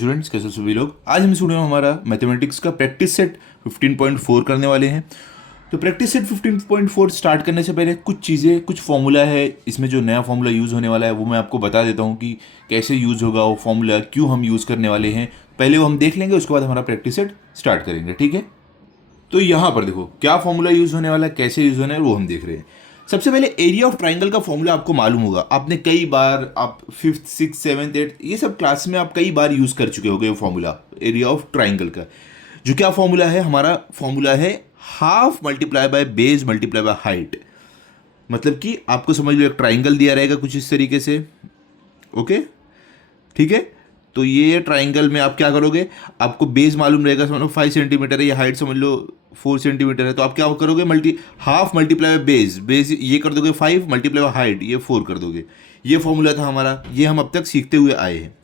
Students, कैसे हो सभी लोग। आज हम स्टूडेंट हमारा मैथमेटिक्स का प्रैक्टिस सेट 15.4 करने वाले हैं। तो प्रैक्टिस सेट 15.4 स्टार्ट करने से पहले कुछ चीज़ें, कुछ फॉर्मूला है इसमें, जो नया फॉर्मूला यूज़ होने वाला है वो मैं आपको बता देता हूँ कि कैसे यूज़ होगा वो फॉर्मूला, क्यों हम यूज़ करने वाले हैं। पहले वो हम देख लेंगे, उसके बाद हमारा प्रैक्टिस सेट स्टार्ट करेंगे, ठीक है। तो यहाँ पर देखो क्या फॉर्मूला यूज़ होने वाला है, कैसे यूज़ होने वाला है वो हम देख रहे हैं। सबसे पहले एरिया ऑफ ट्राइंगल का फॉर्मूला आपको मालूम होगा, आपने कई बार, आप 5th 6th 7th 8th ये सब क्लास में आप कई बार यूज़ कर चुके होंगे वो फॉर्मूला एरिया ऑफ ट्राइंगल का। जो क्या फॉर्मूला है, हमारा फॉर्मूला है half multiply by base multiply by height. मतलब कि आपको समझ लो एक ट्राइंगल दिया रहेगा कुछ इस तरीके से, ओके, ठीक है। तो ये ट्राइंगल में आप क्या करोगे, आपको बेस मालूम रहेगा, समझ लो 5 सेंटीमीटर है, या हाइट समझ लो 4 सेंटीमीटर है। तो आप क्या करोगे, हाफ मल्टीप्लाई बाय बेस ये कर दोगे 5, मल्टीप्लाई बाय हाइट ये 4 कर दोगे। ये फॉर्मूला था हमारा, ये हम अब तक सीखते हुए आए हैं।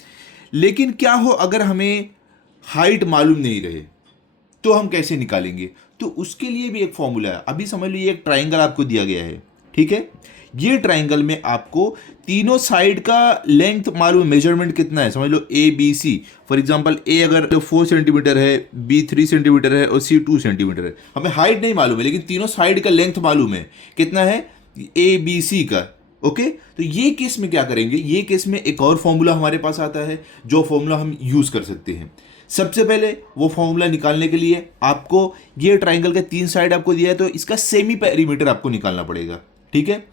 लेकिन क्या हो अगर हमें हाइट मालूम नहीं रहे, तो हम कैसे निकालेंगे। तो उसके लिए भी एक फॉर्मूला है। अभी समझ लो ये एक ट्राइंगल आपको दिया गया है, ठीक है। ये ट्राइंगल में आपको तीनों साइड का लेंथ मालूम है, मेजरमेंट कितना है, समझ लो A B C. For example A अगर 4 सेंटीमीटर है, बी 3 सेंटीमीटर है और सी 2 सेंटीमीटर है। हमें हाइट नहीं मालूम है, लेकिन तीनों साइड का लेंथ मालूम है कितना है, ए बी सी का, ओके। तो ये केस में क्या करेंगे, ये केस में एक और फॉर्मूला हमारे पास आता है, जो फॉर्मूला हम यूज कर सकते हैं। सबसे पहले वो फॉर्मूला निकालने के लिए आपको ये ट्राइंगल का 3 साइड आपको दिया है, तो इसका सेमी पेरीमीटर आपको निकालना पड़ेगा, ठीक है।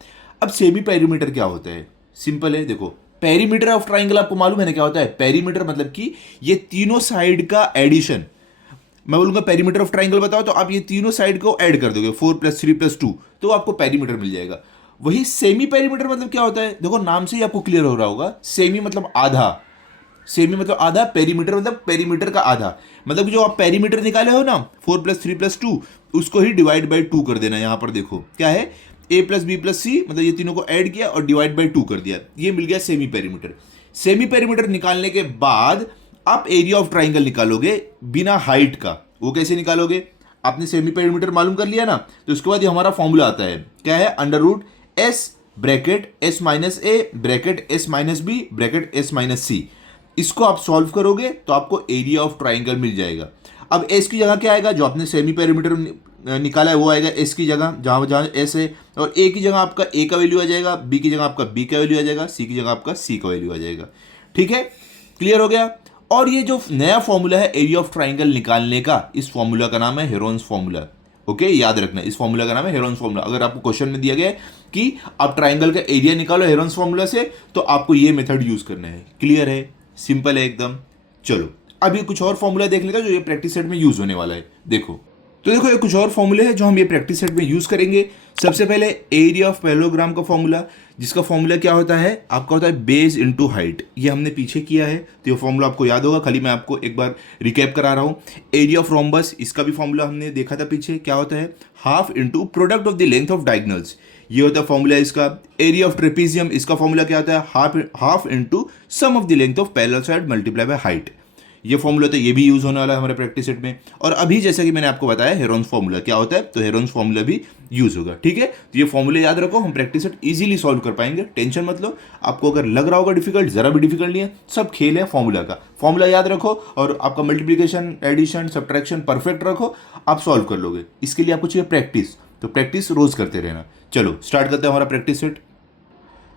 अब सेमी पेरीमीटर क्या होता है, सिंपल है, देखो पेरीमीटर ऑफ ट्राइंगल आपको मालूम है ना क्या होता है। पेरीमीटर मतलब कि ये तीनों साइड का एडिशन। मैं बोलूंगा पेरीमीटर ऑफ ट्राइंगल बताओ, तो आप ये तीनों साइड को ऐड कर दोगे, 4 + 3 + 2, तो आपको पेरीमीटर मिल जाएगा। वही सेमी पेरीमीटर मतलब क्या होता है, देखो नाम से ही आपको क्लियर हो रहा होगा, सेमी मतलब आधा, सेमी मतलब आधा, पेरीमीटर मतलब पेरीमीटर का आधा। मतलब जो आप पेरीमीटर निकाले हो ना 4 + 3 + 2, उसको ही डिवाइड बाई 2 कर देना। यहां पर देखो क्या है, a + b + c, मतलब ये तीनों को ऐड किया और डिवाइड बाई 2 कर दिया, ये मिल गया सेमी पेरीमीटर। सेमी पेरीमीटर निकालने के बाद आप एरिया ऑफ ट्राइंगल निकालोगे बिना हाइट का। वो कैसे निकालोगे, आपने सेमी पेरीमीटर मालूम कर लिया ना, तो उसके बाद ये हमारा फॉर्मूला आता है, क्या है, √s bracket s - a bracket s - b bracket s - c। इसको आप सॉल्व करोगे तो आपको एरिया ऑफ ट्राइंगल मिल जाएगा। अब एस की जगह क्या आएगा, जो आपने सेमी पेरीमीटर निकाला है वो आएगा एस की जगह, जहां जहां एस है। और ए की जगह आपका ए का वैल्यू आ जाएगा, बी की जगह आपका बी का वैल्यू आ जाएगा, सी की जगह आपका सी का वैल्यू आ जाएगा, ठीक है। क्लियर हो गया। और ये जो नया फॉर्मूला है एरिया ऑफ ट्राइंगल निकालने का, इस फॉर्मूला का नाम है हेरोन्स फॉर्मूला, ओके। याद रखना, इस फॉर्मूला का नाम है हेरोन्स फॉर्मूला। अगर आपको क्वेश्चन में दिया गया है कि आप ट्राइंगल का एरिया निकालो हेरोन्स फॉर्मूला से, तो आपको ये मेथड यूज करना है। क्लियर है, सिंपल है एकदम। चलो अब ये कुछ और फॉर्मूला देख लेगा जो ये प्रैक्टिस सेट में यूज होने वाला है। देखो तो देखो ये कुछ और फॉर्मूले हैं जो हम ये प्रैक्टिस सेट में यूज करेंगे। सबसे पहले एरिया ऑफ पैरेललोग्राम का फॉर्मूला, जिसका फॉर्मूला क्या होता है, आपका होता है बेस इंटू हाइट। ये हमने पीछे किया है, तो ये फॉर्मूला आपको याद होगा, खाली मैं आपको एक बार रिकैप करा रहा हूँ। एरिया ऑफ रोम्बस, इसका भी फॉर्मूला हमने देखा था पीछे, क्या होता है, half into product of the length of diagonals, ये होता है फॉर्मूला इसका। एरिया ऑफ ट्रेपीजियम, इसका फॉर्मूला क्या होता है, half into sum of the length of parallel side multiply by height. ये फॉर्मूला तो ये भी यूज होने वाला है हमारे प्रैक्टिस सेट में। और अभी जैसा कि मैंने आपको बताया हेरोन्स फॉर्मूला क्या होता है, तो हेरोन्स फॉर्मूला भी यूज होगा, ठीक है। तो ये फॉर्मूले याद रखो, हम प्रैक्टिस सेट इजीली सॉल्व कर पाएंगे, टेंशन मत लो। आपको अगर लग रहा होगा डिफिकल्ट, जरा भी डिफिकल्ट नहीं है, सब खेल है फॉर्मूला का। फॉर्मूला याद रखो और आपका मल्टीप्लीकेशन, एडिशन, सब्ट्रैक्शन परफेक्ट रखो, आप सॉल्व कर लोगे। इसके लिए आपको चाहिए प्रैक्टिस, तो प्रैक्टिस रोज करते रहना। चलो स्टार्ट करते हैं हमारा प्रैक्टिस सेट।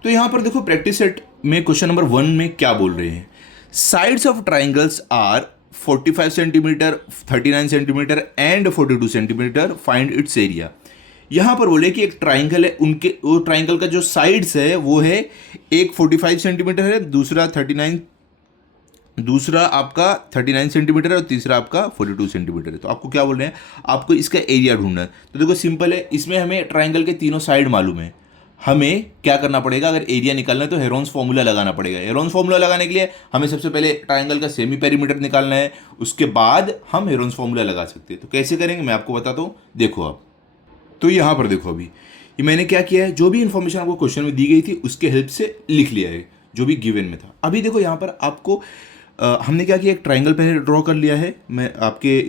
तो यहां पर देखो प्रैक्टिस सेट में क्वेश्चन नंबर 1 में क्या बोल रहे हैं, sides of triangles are 45 centimetre, 39 centimetre and 42 centimetre, find its area. यहां पर बोले कि एक ट्राइंगल है, उनके वो ट्राइंगल का जो साइड्स है वो है, एक 45 सेंटीमीटर है, दूसरा आपका 39 सेंटीमीटर है और तीसरा आपका 42 सेंटीमीटर है। तो आपको क्या बोल रहे हैं, आपको इसका एरिया ढूंढना है। तो देखो सिंपल है, इसमें हमें ट्राइंगल के तीनों साइड मालूम है। हमें क्या करना पड़ेगा, अगर एरिया निकालना है तो हेरोन्स फॉर्मूला लगाना पड़ेगा। हेरोन्स फॉर्मूला लगाने के लिए हमें सबसे पहले ट्राइंगल का सेमी पेरीमीटर निकालना है, उसके बाद हम हेरोन्स फॉर्मूला लगा सकते हैं। तो कैसे करेंगे मैं आपको बताता हूँ, देखो आप। तो यहाँ पर देखो, अभी ये मैंने क्या किया है, जो भी इंफॉर्मेशन आपको क्वेश्चन में दी गई थी उसके हेल्प से लिख लिया है, जो भी गिवन में था। अभी देखो यहाँ पर आपको हमने क्या किया, एक ट्राइंगल पहले ड्रॉ कर लिया है, मैं आपके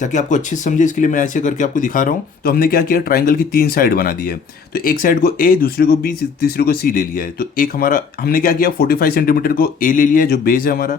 ताकि आपको अच्छे से समझे इसके लिए मैं ऐसे करके आपको दिखा रहा हूँ। तो हमने क्या किया, ट्राइंगल की 3 साइड बना दी है। तो एक साइड को ए, दूसरे को बी, तीसरे को सी ले लिया है। तो एक हमारा हमने क्या किया, 45 सेंटीमीटर को ए ले लिया है जो बेस है हमारा,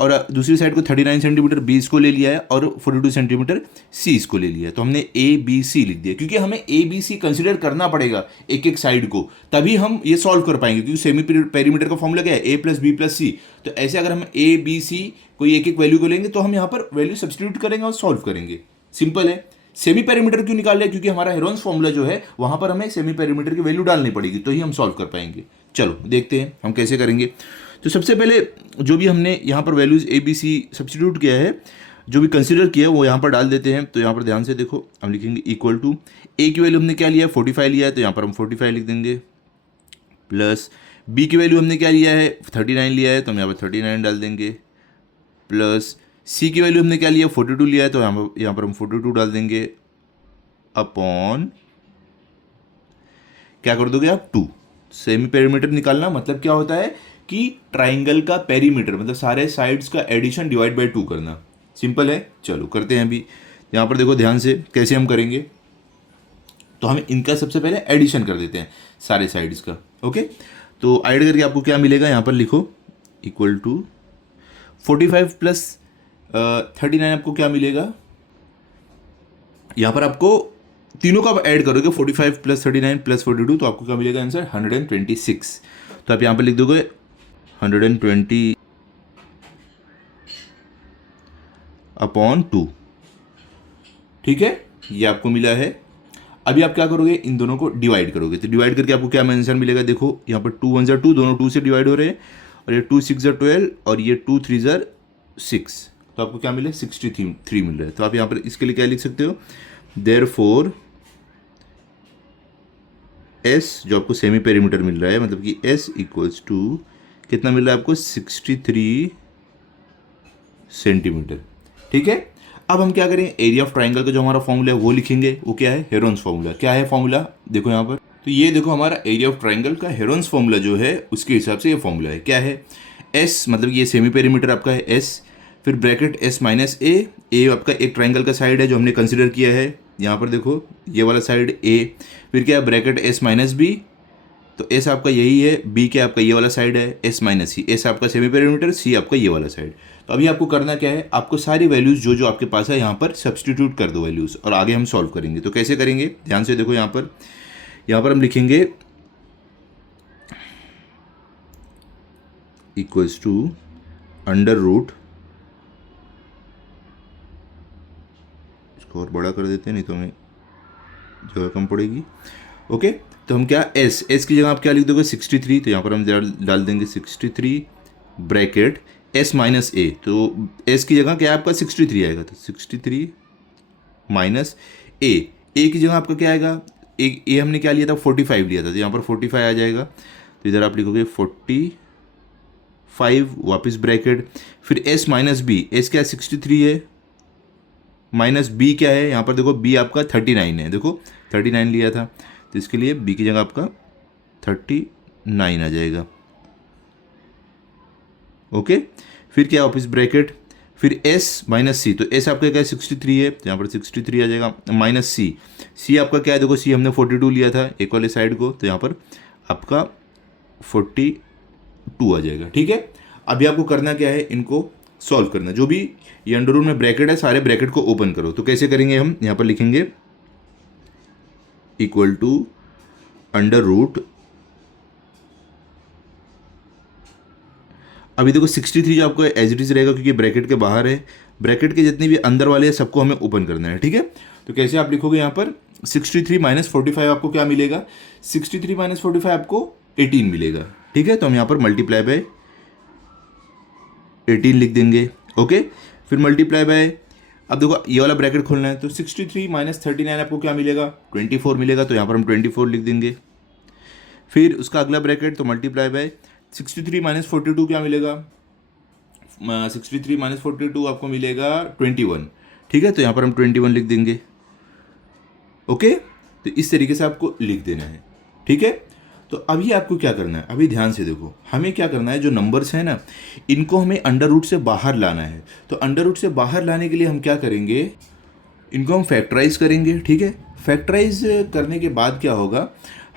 और दूसरी साइड को 39 सेंटीमीटर बी इसको ले लिया है और 42 सेंटीमीटर सी इसको ले लिया है। तो हमने ए बी सी लिख दिया, क्योंकि हमें ए बी सी कंसिडर करना पड़ेगा एक एक साइड को, तभी हम ये सॉल्व कर पाएंगे, क्योंकि सेमी पेरीमीटर का फॉर्मूला क्या है, ए प्लस बी प्लस सी। तो ऐसे अगर हम ए बी सी कोई एक एक वैल्यू को लेंगे तो हम यहाँ पर वैल्यू सब्सटीट्यूट करेंगे और सॉल्व करेंगे। सिंपल है। सेमी पेरीमीटर क्यों निकाल रहे हैं, क्योंकि हमारा हेरोन्स फॉर्मूला जो है वहां पर हमें सेमी पेरीमीटर की वैल्यू डालनी पड़ेगी, तो ही हम सॉल्व कर पाएंगे। चलो देखते हैं हम कैसे करेंगे। तो सबसे पहले जो भी हमने यहाँ पर values A B C substitute किया है, जो भी कंसीडर किया है वो यहाँ पर डाल देते हैं। तो यहाँ पर ध्यान से देखो, हम लिखेंगे इक्वल टू ए की वैल्यू हमने क्या लिया है 45 लिया है, तो यहाँ पर हम 45 लिख देंगे, प्लस बी की वैल्यू हमने क्या लिया है 39 लिया है, तो हम यहाँ पर 39 डाल देंगे, प्लस सी की वैल्यू हमने क्या लिया 42 लिया है, तो यहाँ पर हम 42 डाल देंगे, अपॉन क्या कर दोगे आप 2। सेमी पेरीमीटर निकालना मतलब क्या होता है कि ट्राइंगल का पेरीमीटर मतलब सारे साइड्स का एडिशन डिवाइड बाय 2 करना। सिंपल है। चलो करते हैं अभी। यहाँ पर देखो ध्यान से कैसे हम करेंगे। तो हम इनका सबसे पहले एडिशन कर देते हैं सारे साइड्स का। ओके, तो ऐड करके आपको क्या मिलेगा, यहाँ पर लिखो इक्वल टू 45 प्लस 39 आपको क्या मिलेगा, यहाँ पर आपको तीनों का आप ऐड करोगे 45 प्लस 39 प्लस 42, तो आपको क्या मिलेगा आंसर 126। तो आप यहाँ पर लिख दोगे 120 अपॉन 2। ठीक है, ये आपको मिला है। अभी आप क्या करोगे, इन दोनों को डिवाइड करोगे। तो डिवाइड करके आपको क्या आंसर मिलेगा, देखो यहाँ पर 2 1 2, दोनों 2 से डिवाइड हो रहे हैं, और ये 2 6 12 और ये 2 3 6, तो आपको क्या मिले 63 मिल रहा है। तो आप यहाँ पर इसके लिए क्या लिख सकते हो, देयरफॉर एस जो आपको सेमी पेरीमीटर मिल रहा है, मतलब कि एस इक्वल्स टू कितना मिल रहा है आपको 63 सेंटीमीटर। ठीक है, अब हम क्या करें, एरिया ऑफ ट्राइंगल का जो हमारा फॉर्मूला है वो लिखेंगे। वो क्या है, हेरोन्स फॉर्मूला। क्या है फॉर्मूला, देखो यहाँ पर। तो ये देखो हमारा एरिया ऑफ ट्राइंगल का हेरोन्स फॉर्मूला जो है उसके हिसाब से ये फॉर्मूला है। क्या है, एस मतलब ये सेमी पेरीमीटर आपका है एस, फिर ब्रैकेट एस माइनस ए आपका एक ट्राइंगल का साइड है जो हमने कंसिडर किया है। यहाँ पर देखो ये वाला साइड ए, फिर क्या है ब्रैकेट एस माइनस बी, तो एस आपका यही है, बी क्या आपका ये वाला साइड है एस माइनस सी, एस आपका सेमी पेरीमीटर, सी आपका ये वाला साइड। तो अभी आपको करना क्या है, आपको सारी वैल्यूज़ जो जो आपके पास है यहाँ पर सब्सटीट्यूट कर दो वैल्यूज़, और आगे हम सॉल्व करेंगे। तो कैसे करेंगे, ध्यान से देखो। यहाँ पर हम लिखेंगे इक्वल्स टू अंडर रूट, इसको और बड़ा कर देते हैं नहीं तो हमें जगह कम पड़ेगी। ओके, तो हम क्या एस की जगह आप क्या लिख दोगे 63, तो यहाँ पर हम डाल देंगे 63 ब्रैकेट एस माइनस ए, तो एस की जगह क्या आपका 63 आएगा, तो 63 माइनस ए की जगह आपका क्या आएगा, ए हमने क्या लिया था 45 लिया था, तो यहाँ पर 45 आ जाएगा। तो इधर आप लिखोगे 45 वापस ब्रैकेट, फिर एस माइनस बी, एस क्या 63 है, माइनस बी क्या है, यहाँ पर देखो बी आपका 39 है, देखो 39 लिया था, तो इसके लिए बी की जगह आपका 39 आ जाएगा। ओके, फिर क्या वापस ब्रैकेट, फिर एस माइनस सी, तो एस आपका क्या है 63 है, तो यहाँ पर 63 आ जाएगा, माइनस सी आपका क्या है, देखो सी हमने 42 लिया था एक वाले साइड को, तो यहाँ पर आपका 42 आ जाएगा। ठीक है, अभी आपको करना क्या है, इनको सॉल्व करना। जो भी ये अंडर रूट में ब्रैकेट है सारे ब्रैकेट को ओपन करो। तो कैसे करेंगे हम, यहाँ पर लिखेंगे इक्वल टू अंडर रूट, अभी देखो 63 जो आपको एज इट इज रहेगा क्योंकि ब्रैकेट के बाहर है, ब्रैकेट के जितने भी अंदर वाले हैं सबको हमें ओपन करना है। ठीक है, तो कैसे आप लिखोगे, यहाँ पर 63 माइनस 45 आपको क्या मिलेगा, 63 माइनस 45 आपको 18 मिलेगा। ठीक है, तो हम यहाँ पर मल्टीप्लाई बाय 18 लिख देंगे। ओके, फिर मल्टीप्लाई बाय, अब देखो ये वाला ब्रैकेट खोलना है, तो 63 माइनस 39 आपको क्या मिलेगा 24 मिलेगा, तो यहाँ पर हम 24 लिख देंगे। फिर उसका अगला ब्रैकेट, तो मल्टीप्लाई बाय 63 माइनस 42 क्या मिलेगा, 63 माइनस 42 आपको मिलेगा 21। ठीक है, तो यहाँ पर हम 21 लिख देंगे। ओके, तो इस तरीके से आपको लिख देना है। ठीक है, तो अभी आपको क्या करना है, अभी ध्यान से देखो, हमें क्या करना है, जो नंबर्स हैं ना इनको हमें अंडर रूट से बाहर लाना है। तो अंडर रूट से बाहर लाने के लिए हम क्या करेंगे, इनको हम फैक्टराइज करेंगे। ठीक है, फैक्टराइज करने के बाद क्या होगा,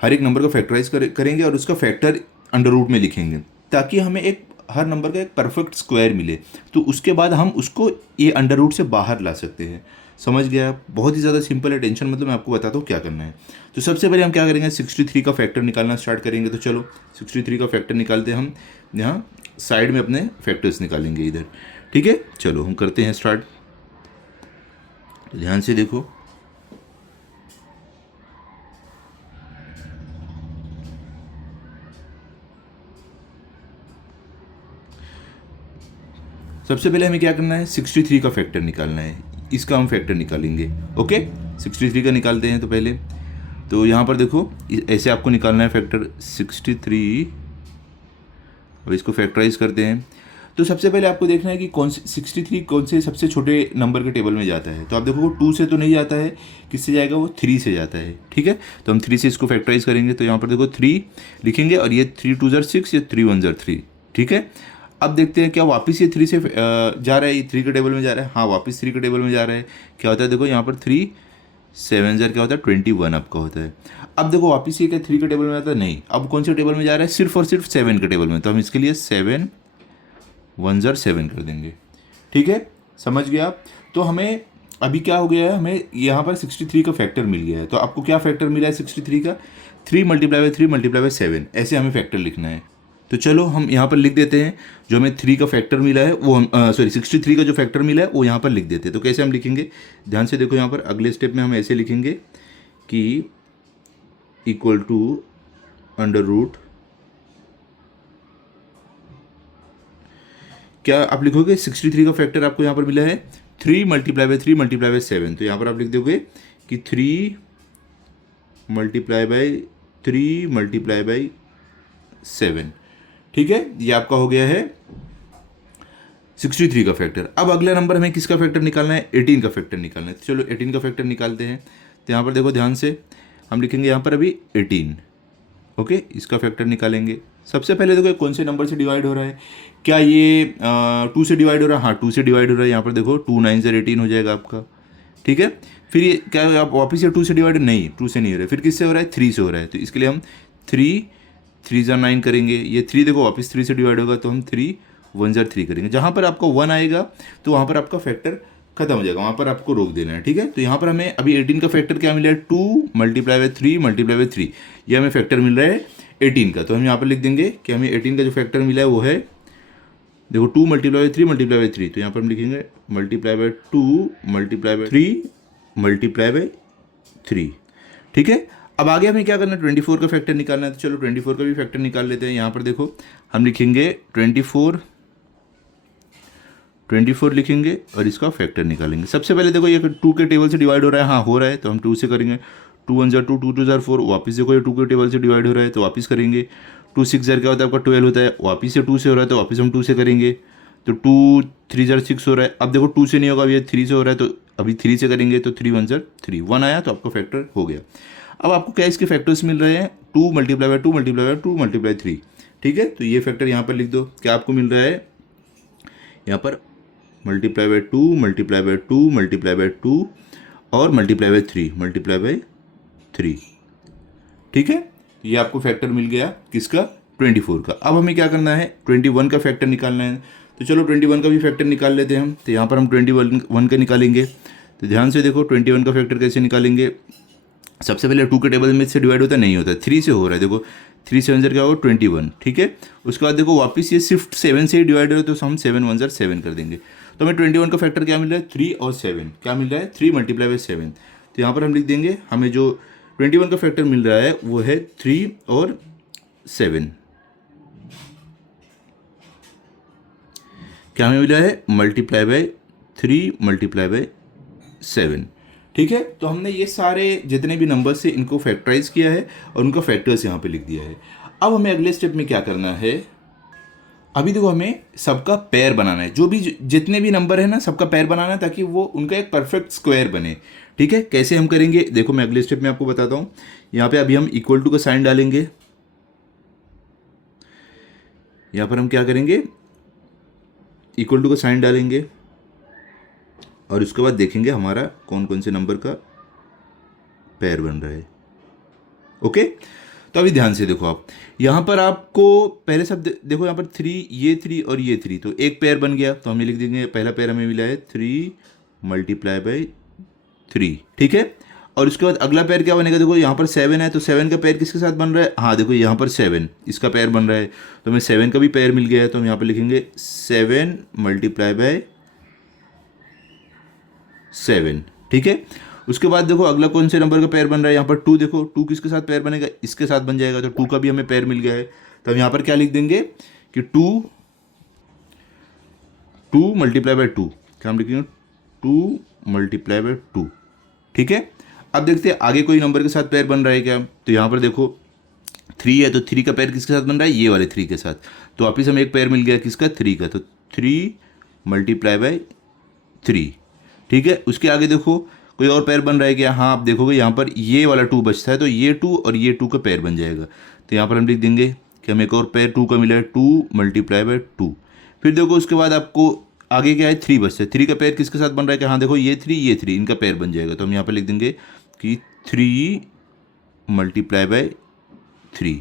हर एक नंबर को फैक्टराइज करेंगे और उसका फैक्टर अंडर रूट में लिखेंगे, ताकि हमें एक हर नंबर का एक परफेक्ट स्क्वायर मिले, तो उसके बाद हम उसको ये अंडर रूट से बाहर ला सकते हैं। समझ गया? बहुत ही ज़्यादा सिंपल है, टेंशन मतलब मैं आपको बताता हूँ क्या करना है। तो सबसे पहले हम क्या करेंगे, 63 का फैक्टर निकालना स्टार्ट करेंगे। तो चलो 63 का फैक्टर निकालते हैं हम। यहाँ साइड में अपने फैक्टर्स निकालेंगे इधर, ठीक है। चलो हम करते हैं स्टार्ट। तो ध्यान से देखो, सबसे पहले हमें क्या करना है, 63 का फैक्टर निकालना है। इसका हम फैक्टर निकालेंगे। ओके, 63 का निकालते हैं। तो पहले तो यहाँ पर देखो, ऐसे आपको निकालना है फैक्टर 63, और इसको फैक्टराइज करते हैं। तो सबसे पहले आपको देखना है कि कौन से 63 कौन से सबसे छोटे नंबर के टेबल में जाता है। तो आप देखो वो 2 से तो नहीं जाता है, किससे जाएगा, वो 3 से जाता है, ठीक है। तो हम 3 से इसको फैक्टराइज करेंगे। तो यहाँ पर देखो 3 लिखेंगे, और ये 3 2 6, ये 3 1 3, ठीक है। अब देखते हैं क्या वापस ये 3 से जा रहा है, ये 3 के टेबल में जा रहा है। हाँ, वापस 3 के टेबल में जा रहा है। क्या होता है देखो, यहाँ पर 3 7 क्या होता है, 21 आपका होता है। अब देखो वापस ये क्या 3 के टेबल में आता है, नहीं, अब कौन से टेबल में जा रहा है, सिर्फ और सिर्फ 7 के टेबल में। तो हम इसके लिए 7 1 7 कर देंगे, ठीक है। समझ गया आप? तो हमें अभी क्या हो गया है, हमें यहाँ पर 63 का फैक्टर मिल गया है। तो आपको क्या फैक्टर मिला है 63 का, 3 × 3 × 7, ऐसे हमें फैक्टर लिखना है। तो चलो हम यहाँ पर लिख देते हैं, जो हमें 3 का फैक्टर मिला है वो हम 63 का जो फैक्टर मिला है वो यहाँ पर लिख देते हैं। तो कैसे हम लिखेंगे, ध्यान से देखो, यहाँ पर अगले स्टेप में हम ऐसे लिखेंगे कि इक्वल टू अंडर रूट, क्या आप लिखोगे, 63 का फैक्टर आपको यहाँ पर मिला है 3 × 3 × 7। तो यहाँ पर आप लिख दोगे कि 3 × 3 × 7, ठीक है। ये आपका हो गया है 63 का फैक्टर। अब अगला नंबर हमें किसका फैक्टर निकालना है, 18 का फैक्टर निकालना है। तो चलो 18 का फैक्टर निकालते हैं। तो यहाँ पर देखो ध्यान से, हम लिखेंगे यहाँ पर अभी 18, ओके। इसका फैक्टर निकालेंगे। सबसे पहले देखो कौन से नंबर से डिवाइड हो रहा है, क्या ये 2 से डिवाइड हो रहा है, हाँ 2 से डिवाइड हो रहा है। यहाँ पर देखो 2 9 18 हो जाएगा आपका, ठीक है। फिर ये क्या आप वापस ये 2 से डिवाइड, नहीं 2 से नहीं हो रहा है, फिर किससे हो रहा है, 3 से हो रहा है। तो इसके लिए हम 3 3 9 करेंगे। ये 3 देखो वापस 3 से डिवाइड होगा, तो हम 3 1 3 करेंगे। जहाँ पर आपका 1 आएगा तो वहाँ पर आपका फैक्टर खत्म हो जाएगा, वहाँ पर आपको रोक देना है, ठीक है। तो यहाँ पर हमें अभी 18 का फैक्टर क्या मिला है, 2 × 3 × 3, ये हमें फैक्टर मिल रहा है 18 का। तो हम यहाँ पर लिख देंगे कि हमें 18 का जो फैक्टर मिला है वो है, देखो 2 × 3 × 3। तो यहाँ पर हम लिखेंगे × 2 × 3 × 3, ठीक है। अब आगे हमें क्या करना है, 24 का फैक्टर निकालना है। तो चलो 24 का भी फैक्टर निकाल लेते हैं। यहाँ पर देखो हम लिखेंगे 24 लिखेंगे और इसका फैक्टर निकालेंगे। सबसे पहले देखो ये 2 के टेबल से डिवाइड हो रहा है, हाँ हो रहा है, तो हम 2 से करेंगे। 2 1 2, 2 2 4। वापस देखो ये 2 के टेबल से डिवाइड हो रहा है, तो वापस करेंगे। 2 6 क्या होता है आपका 12 होता है, वापस से 2 से हो रहा है, तो वापस हम 2 से करेंगे। तो 2 3 6 हो रहा है। अब देखो 2 से नहीं होगा, अभी 3 से हो रहा है, तो अभी 3 से करेंगे। तो 3 1 3, 1 आया, तो आपका फैक्टर हो गया। अब आपको क्या इसके फैक्टर्स मिल रहे हैं, 2 × 2 × 2 × 3, ठीक है। तो ये फैक्टर यहाँ पर लिख दो। क्या आपको मिल रहा है यहाँ पर, × 2 × 2 × 2 और × 3, ठीक है। ये आपको फैक्टर मिल गया किसका, 24 का। अब हमें क्या करना है, 21 का फैक्टर निकालना है। तो चलो 21 का भी फैक्टर निकाल लेते हैं हम। तो यहाँ पर हम 21 का निकालेंगे। तो ध्यान से देखो 21 का फैक्टर कैसे निकालेंगे। सबसे पहले 2 के टेबल में से डिवाइड होता है, नहीं होता, 3 से हो रहा है। देखो 3 7 क्या होगा 21, ठीक है। उसके बाद देखो वापस ये सिर्फ 7 से ही डिवाइड हो रहा है, तो हम 7 1 7 कर देंगे। तो हमें 21 का फैक्टर क्या मिल रहा है, 3 और 7, क्या मिल रहा है, 3 × 7। तो यहाँ पर हम लिख देंगे, हमें जो 21 का फैक्टर मिल रहा है वो है 3 और 7। क्या हमें मिला है, × 3 × 7, ठीक है। तो हमने ये सारे जितने भी नंबर्स से इनको फैक्टराइज किया है और उनका फैक्टर्स यहाँ पे लिख दिया है। अब हमें अगले स्टेप में क्या करना है, अभी देखो हमें सबका पेयर बनाना है। जो भी जितने भी नंबर है ना, सबका पेयर बनाना है, ताकि वो उनका एक परफेक्ट स्क्वायर बने, ठीक है। कैसे हम करेंगे देखो, मैं अगले स्टेप में आपको बताता हूँ। यहाँ पे अभी हम इक्वल टू का साइन डालेंगे। यहाँ पर हम क्या करेंगे, इक्वल टू का साइन डालेंगे, और उसके बाद देखेंगे हमारा कौन कौन से नंबर का पेयर बन रहा है, ओके। तो अभी ध्यान से देखो आप, यहाँ पर आपको पहले सब देखो, यहाँ पर 3, ये 3 और ये 3, तो एक पेयर बन गया, तो हम ये लिख देंगे पहला पेयर हमें मिला है 3 मल्टीप्लाई बाई 3, ठीक है। और उसके बाद अगला पेयर क्या बनेगा, देखो यहाँ पर 7 है, तो 7 का पेयर किसके साथ बन रहा है, हाँ देखो यहाँ पर 7 इसका पेयर बन रहा है, तो हमें 7 का भी पेयर मिल गया है, तो हम यहाँ पर लिखेंगे 7 मल्टीप्लाई बाय 7, ठीक है। उसके बाद देखो अगला कौन से नंबर का पेयर बन रहा है, यहाँ पर 2, देखो 2 किसके साथ पेयर बनेगा, इसके साथ बन जाएगा, तो 2 का भी हमें पेयर मिल गया है। तो हम यहाँ पर क्या लिख देंगे कि 2 मल्टीप्लाई बाय 2, क्या हम लिखेंगे 2 मल्टीप्लाई बाय 2, ठीक है। अब देखते हैं आगे कोई नंबर के साथ पेयर बन रहा है क्या, तो यहाँ पर देखो 3 है, तो 3 का पेयर किसके साथ बन रहा है, ये वाले 3 के साथ, तो वापिस हमें एक पेयर मिल गया किसका, 3 का, तो 3 मल्टीप्लाई बाय 3, ठीक है। उसके आगे देखो कोई और पेयर बन रहा है क्या, हाँ आप देखोगे यहाँ पर ये वाला 2 बचता है, तो ये 2 और ये 2 का पेयर बन जाएगा, तो यहाँ पर हम लिख देंगे कि हमें एक और पेयर 2 का मिला है, 2 मल्टीप्लाई बाय 2। फिर देखो उसके बाद आपको आगे क्या है, 3 बचता है, 3 का पेयर किसके साथ बन रहा है कि, हाँ देखो ये 3 इनका पेयर बन जाएगा, तो हम यहाँ पर लिख देंगे कि 3 मल्टीप्लाई बाय 3,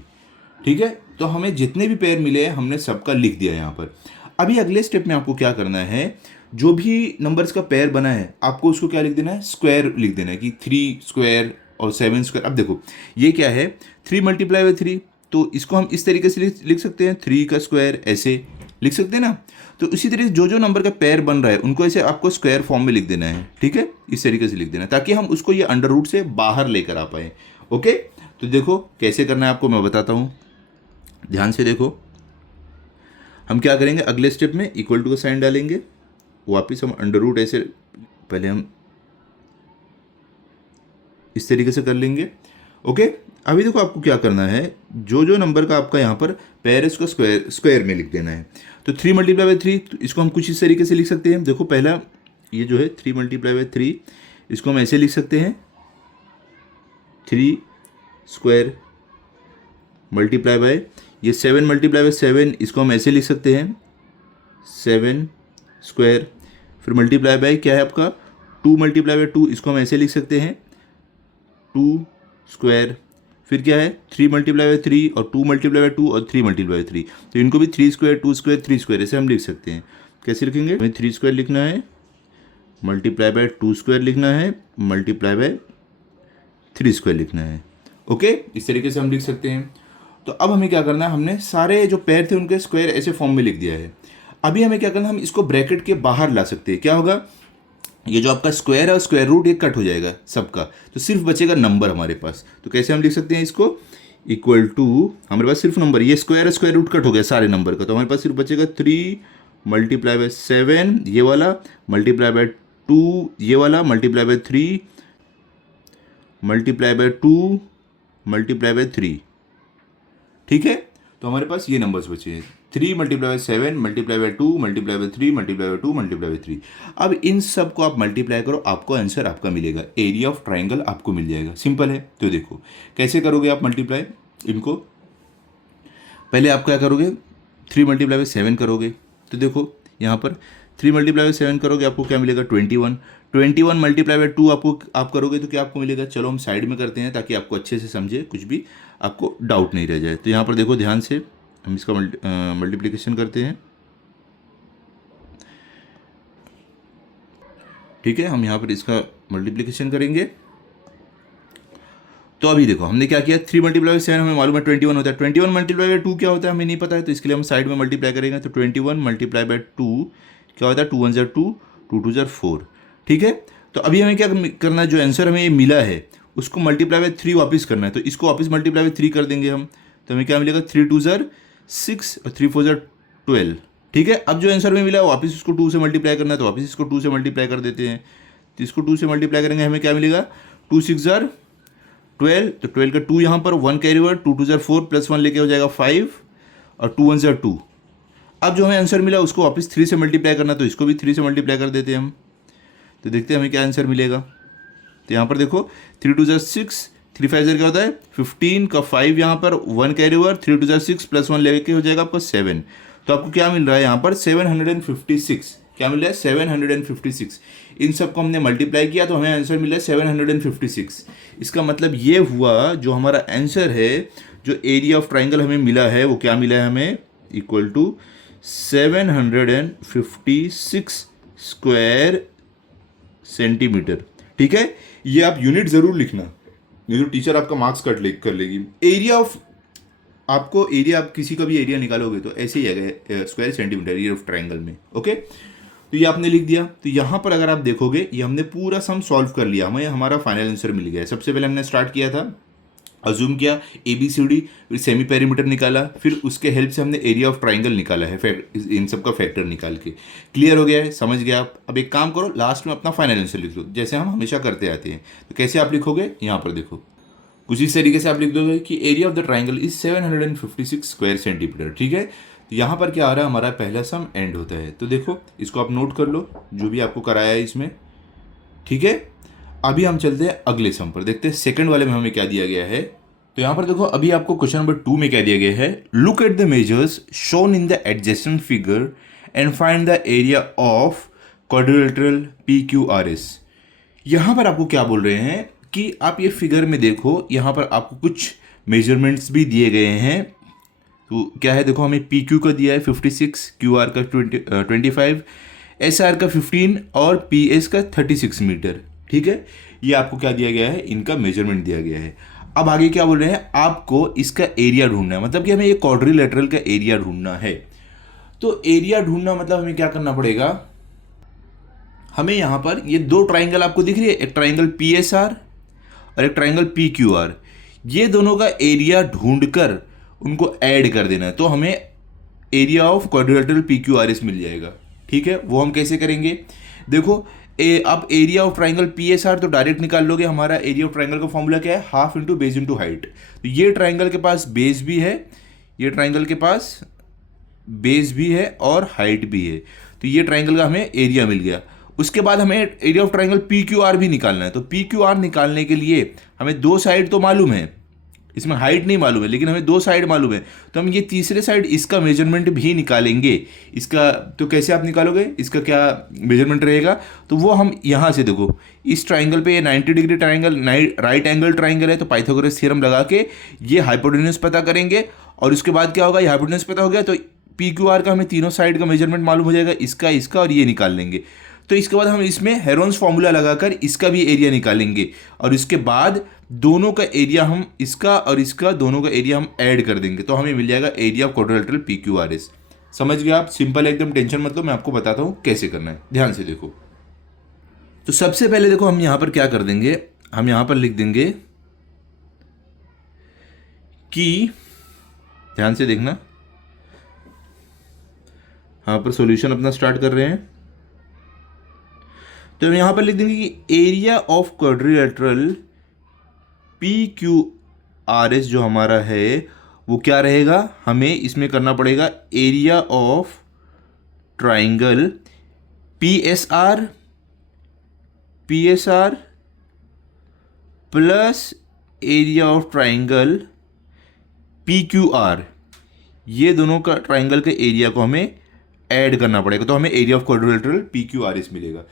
ठीक है। तो हमें जितने भी पेयर मिले हैं हमने सबका लिख दिया यहाँ पर। अभी अगले स्टेप में आपको क्या करना है, जो भी नंबर्स का पेयर बना है आपको उसको क्या लिख देना है, स्क्वायर लिख देना है कि 3 स्क्वायर और 7 स्क्वायर। अब देखो ये क्या है, 3 मल्टीप्लाई बाय 3, तो इसको हम इस तरीके से लिख सकते हैं, 3 का स्क्वायर ऐसे लिख सकते हैं ना। तो इसी तरीके से जो नंबर का पेयर बन रहा है उनको ऐसे आपको स्क्वायर फॉर्म में लिख देना है, ठीक है, इस तरीके से लिख देना है ताकि हम उसको ये अंडर रूट से बाहर लेकर आ पाए। ओके, तो देखो कैसे करना है आपको मैं बताता हूँ, ध्यान से देखो। हम क्या करेंगे, अगले स्टेप में इक्वल टू का साइन डालेंगे, वापिस हम अंडर रूट ऐसे पहले हम इस तरीके से कर लेंगे। ओके, अभी देखो आपको क्या करना है, जो नंबर का आपका यहाँ पर पेयर है उसका स्क्वायर में लिख देना है। तो 3 मल्टीप्लाई बाय 3, तो इसको हम कुछ इस तरीके से लिख सकते हैं। देखो पहला ये जो है 3 मल्टीप्लाई बाय 3, इसको हम ऐसे लिख सकते हैं 3 स्क्वायर मल्टीप्लाई बाय ये 7 मल्टीप्लाई बाय 7, इसको हम ऐसे लिख सकते हैं 7 स्क्वायर, फिर मल्टीप्लाई बाय क्या है आपका 2 मल्टीप्लाई बाय 2, इसको हम ऐसे लिख सकते हैं 2 स्क्वायर, फिर क्या है 3 मल्टीप्लाई बाय 3 और 2 मल्टीप्लाई बाय 2 और 3 मल्टीप्लाई बाय 3, तो इनको भी 3 स्क्वायर 2 स्क्वायर 3 स्क्वायर ऐसे हम लिख सकते हैं। कैसे लिखेंगे, हमें 3 स्क्वायर लिखना है, मल्टीप्लाई बाय 2 स्क्वायर लिखना है, मल्टीप्लाई बाय 3 स्क्वायर लिखना है। ओके, इस तरीके से हम लिख सकते हैं। तो अब हमें क्या करना है, हमने सारे जो पेयर थे उनके स्क्वायर ऐसे फॉर्म में लिख दिया है। अभी हमें क्या करना है, हम इसको ब्रैकेट के बाहर ला सकते हैं। क्या होगा, ये जो आपका स्क्वायर है और स्क्वायर रूट ये कट हो जाएगा सबका, तो सिर्फ बचेगा नंबर हमारे पास। तो कैसे हम लिख सकते हैं इसको, इक्वल टू हमारे पास सिर्फ नंबर, ये स्क्वायर स्क्वायर रूट कट हो गया सारे नंबर का, तो हमारे पास सिर्फ बचेगा 3 मल्टीप्लाई बाय 7 ये वाला, मल्टीप्लाई बाय 2 ये वाला, multiply by 3 multiply by 2 multiply by 3, ठीक है। तो हमारे पास ये नंबर्स बचे हैं 3 multiply by 7 multiply by 2 multiply by 3 multiply by 2 multiply by 3। अब इन सब को आप मल्टीप्लाई करो, आपको आंसर आपका मिलेगा, एरिया ऑफ ट्राइंगल आपको मिल जाएगा। सिंपल है। तो देखो कैसे करोगे आप मल्टीप्लाई इनको, पहले आप क्या करोगे 3 मल्टीप्लाई बाय 7 करोगे, तो देखो यहाँ पर 3 मल्टीप्लाई बाय 7 करोगे आपको क्या मिलेगा 21 मल्टीप्लाई बाय 2 आप करोगे तो क्या आपको मिलेगा, चलो हम साइड में करते हैं ताकि आपको अच्छे से समझे, कुछ भी आपको डाउट नहीं रह जाए। तो यहाँ पर देखो ध्यान से हम इसका मल्टीप्लिकेशन करते हैं, ठीक है। हम यहाँ पर इसका मल्टीप्लिकेशन करेंगे, तो अभी देखो हमने क्या किया, 3 मल्टीप्लाई बाय 7 हमें मालूम है 21 होता है, 21 मल्टीप्लाई बाय 2 क्या होता है हमें नहीं पता है, तो इसके लिए हम साइड में मल्टीप्लाई करेंगे। तो 21 मल्टीप्लाई बाय 2 क्या होता है, 2 1 2 2 2 4, ठीक है। तो अभी हमें क्या करना है, जो आंसर हमें मिला है उसको मल्टीप्लाई बाय 3 वापस करना है, तो इसको वापस मल्टीप्लाई बाय 3 कर देंगे हम, तो हमें क्या मिलेगा 3 2 6 और 3 4 12, ठीक है। अब जो आंसर में मिला है वापस इसको 2 से मल्टीप्लाई करना है, तो वापस इसको 2 से मल्टीप्लाई कर देते हैं, तो इसको 2 से मल्टीप्लाई करेंगे हमें क्या मिलेगा 2 6 12, तो 12 का 2 यहाँ पर 1 कैरी ओवर, 2 2 4 प्लस 1 लेके हो जाएगा 5 और 2 1 2। अब जो हमें आंसर मिला उसको वापस 3 से मल्टीप्लाई करना, तो इसको भी 3 से मल्टीप्लाई कर देते हैं हम, तो देखते हैं हमें क्या आंसर मिलेगा। तो यहाँ पर देखो 3 2 6 3 5 क्या होता है 15 का 5 यहाँ पर 1 कैरी ओवर, 3 2 6 प्लस 1 लेके हो जाएगा आपको 7, तो आपको क्या मिल रहा है यहाँ पर 756 क्या मिला है 756। इन सबको हमने मल्टीप्लाई किया तो हमें आंसर मिला है 756। इसका मतलब ये हुआ जो हमारा आंसर है, जो एरिया ऑफ ट्राइंगल हमें मिला है वो क्या मिला है हमें, इक्वल टू 756 स्क्वायर सेंटीमीटर। ठीक है, ये आप यूनिट ज़रूर लिखना, ये जो टीचर आपका मार्क्स कट कर लेगी। एरिया ऑफ, आपको एरिया, आप किसी का भी एरिया निकालोगे तो ऐसे ही आएगा square centimetre area of triangle में। ओके, तो ये आपने लिख दिया। तो यहाँ पर अगर आप देखोगे ये हमने पूरा सम सॉल्व कर लिया, हमें हमारा फाइनल आंसर मिल गया है। सबसे पहले हमने स्टार्ट किया था, अज्यूम किया ABCD, फिर सेमी पेरीमीटर निकाला, फिर उसके हेल्प से हमने एरिया ऑफ ट्राइंगल निकाला है, इन सब का फैक्टर निकाल के। क्लियर हो गया है, समझ गया आप। अब एक काम करो, लास्ट में अपना फाइनल आंसर लिख लो, जैसे हम हमेशा करते आते हैं। तो कैसे आप लिखोगे, यहाँ पर देखो, कुछ इस तरीके से आप लिख दोगे कि area of the triangle is 756 square centimetre. ठीक है, तो यहाँ पर क्या आ रहा है, हमारा पहला सम एंड होता है। तो देखो इसको आप नोट कर लो, जो भी आपको कराया है इसमें। ठीक है, अभी हम चलते हैं अगले सम पर, देखते हैं सेकंड वाले में हमें क्या दिया गया है। तो यहाँ पर देखो, अभी आपको क्वेश्चन नंबर 2 में क्या दिया गया है, look at the measures shown in the adjacent figure and find the area of quadrilateral PQRS। यहाँ पर आपको क्या बोल रहे हैं कि आप ये फिगर में देखो, यहाँ पर आपको कुछ मेजरमेंट्स भी दिए गए हैं। तो क्या है, देखो हमें PQ का दिया है 56, QR का 25, SR का 15 और PS का 36 मीटर। ठीक है, ये आपको क्या दिया गया है, इनका मेजरमेंट दिया गया है। अब आगे क्या बोल रहे हैं, आपको इसका एरिया ढूंढना है, मतलब कि हमें ये क्वाड्रिलेटरल का एरिया ढूंढना है। तो एरिया ढूंढना मतलब हमें क्या करना पड़ेगा, हमें यहाँ पर ये दो ट्राइंगल आपको दिख रही है, एक ट्राइंगल PSR और एक ट्राइंगल PQR, ये दोनों का एरिया ढूंढकर उनको ऐड कर देना है, तो हमें एरिया ऑफ क्वाड्रिलेटरल PQRS मिल जाएगा। ठीक है, वो हम कैसे करेंगे, देखो आप एरिया ऑफ ट्राइंगल PSR तो डायरेक्ट निकाल लोगे। हमारा एरिया ऑफ ट्राइंगल का फॉर्मूला क्या है, half into base into height. तो ये ट्राइंगल के पास बेस भी है, ये ट्राइंगल के पास बेस भी है और हाइट भी है, तो ये ट्राइंगल का हमें एरिया मिल गया। उसके बाद हमें एरिया ऑफ ट्राइंगल PQR भी निकालना है। तो PQR निकालने के लिए हमें दो साइड तो मालूम है, इसमें हाइट नहीं मालूम है, लेकिन हमें दो साइड मालूम है, तो हम ये तीसरे साइड इसका मेजरमेंट भी निकालेंगे। इसका तो कैसे आप निकालोगे, इसका क्या मेजरमेंट रहेगा, तो वो हम यहाँ से देखो, इस ट्राइंगल पे ये 90 degree triangle, right angle triangle है, तो पाइथागोरस थ्योरम लगा के ये हाइपोटेन्यूज पता करेंगे। और उसके बाद क्या होगा, ये हाइपोटेन्यूज पता हो गया तो PQR का हमें तीनों साइड का मेजरमेंट मालूम हो जाएगा, इसका, इसका और ये निकाल लेंगे। तो इसके बाद हम इसमें हेरोन्स फॉर्मूला लगाकर इसका भी एरिया निकालेंगे, और इसके बाद दोनों का एरिया, हम इसका और इसका दोनों का एरिया हम ऐड कर देंगे, तो हमें मिल जाएगा एरिया ऑफ क्वाड्रिलेटरल PQRS। समझ गए आप, सिंपल एकदम, टेंशन मतलब, मैं आपको बताता हूँ कैसे करना है, ध्यान से देखो। तो सबसे पहले देखो हम यहाँ पर क्या कर देंगे, हम यहाँ पर लिख देंगे कि, ध्यान से देखना, यहाँ पर सॉल्यूशन अपना स्टार्ट कर रहे हैं। तो हम यहाँ पर लिख देंगे कि एरिया ऑफ क्वाड्रिलेटरल PQRS जो हमारा है वो क्या रहेगा, हमें इसमें करना पड़ेगा area of triangle PSR plus area of triangle PQR, ये दोनों का ट्राइंगल के एरिया को हमें ऐड करना पड़ेगा, तो हमें एरिया ऑफ क्वाड्रिलेटरल PQRS मिलेगा।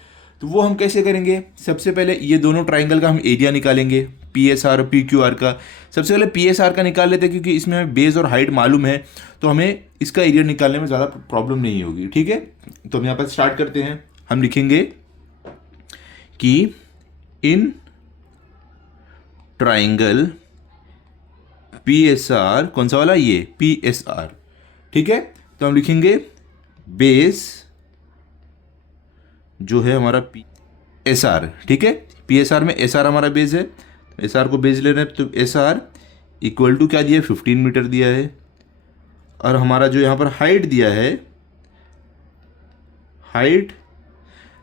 तो वो हम कैसे करेंगे, सबसे पहले ये दोनों ट्राइंगल का हम एरिया निकालेंगे, PSR और PQR का। सबसे पहले PSR का निकाल लेते हैं, क्योंकि इसमें हमें बेस और हाइट मालूम है, तो हमें इसका एरिया निकालने में ज़्यादा प्रॉब्लम नहीं होगी। ठीक है, तो हम यहाँ पर स्टार्ट करते हैं। हम लिखेंगे कि इन ट्राइंगल PSR, कौन सा वाला, ये PSR। ठीक है, तो हम लिखेंगे बेस जो है हमारा SR। ठीक है, PSR में SR हमारा बेस है, SR को बेस ले रहे हैं, तो SR इक्वल टू क्या दिया है, 15 मीटर दिया है। और हमारा जो यहाँ पर हाइट दिया है, हाइट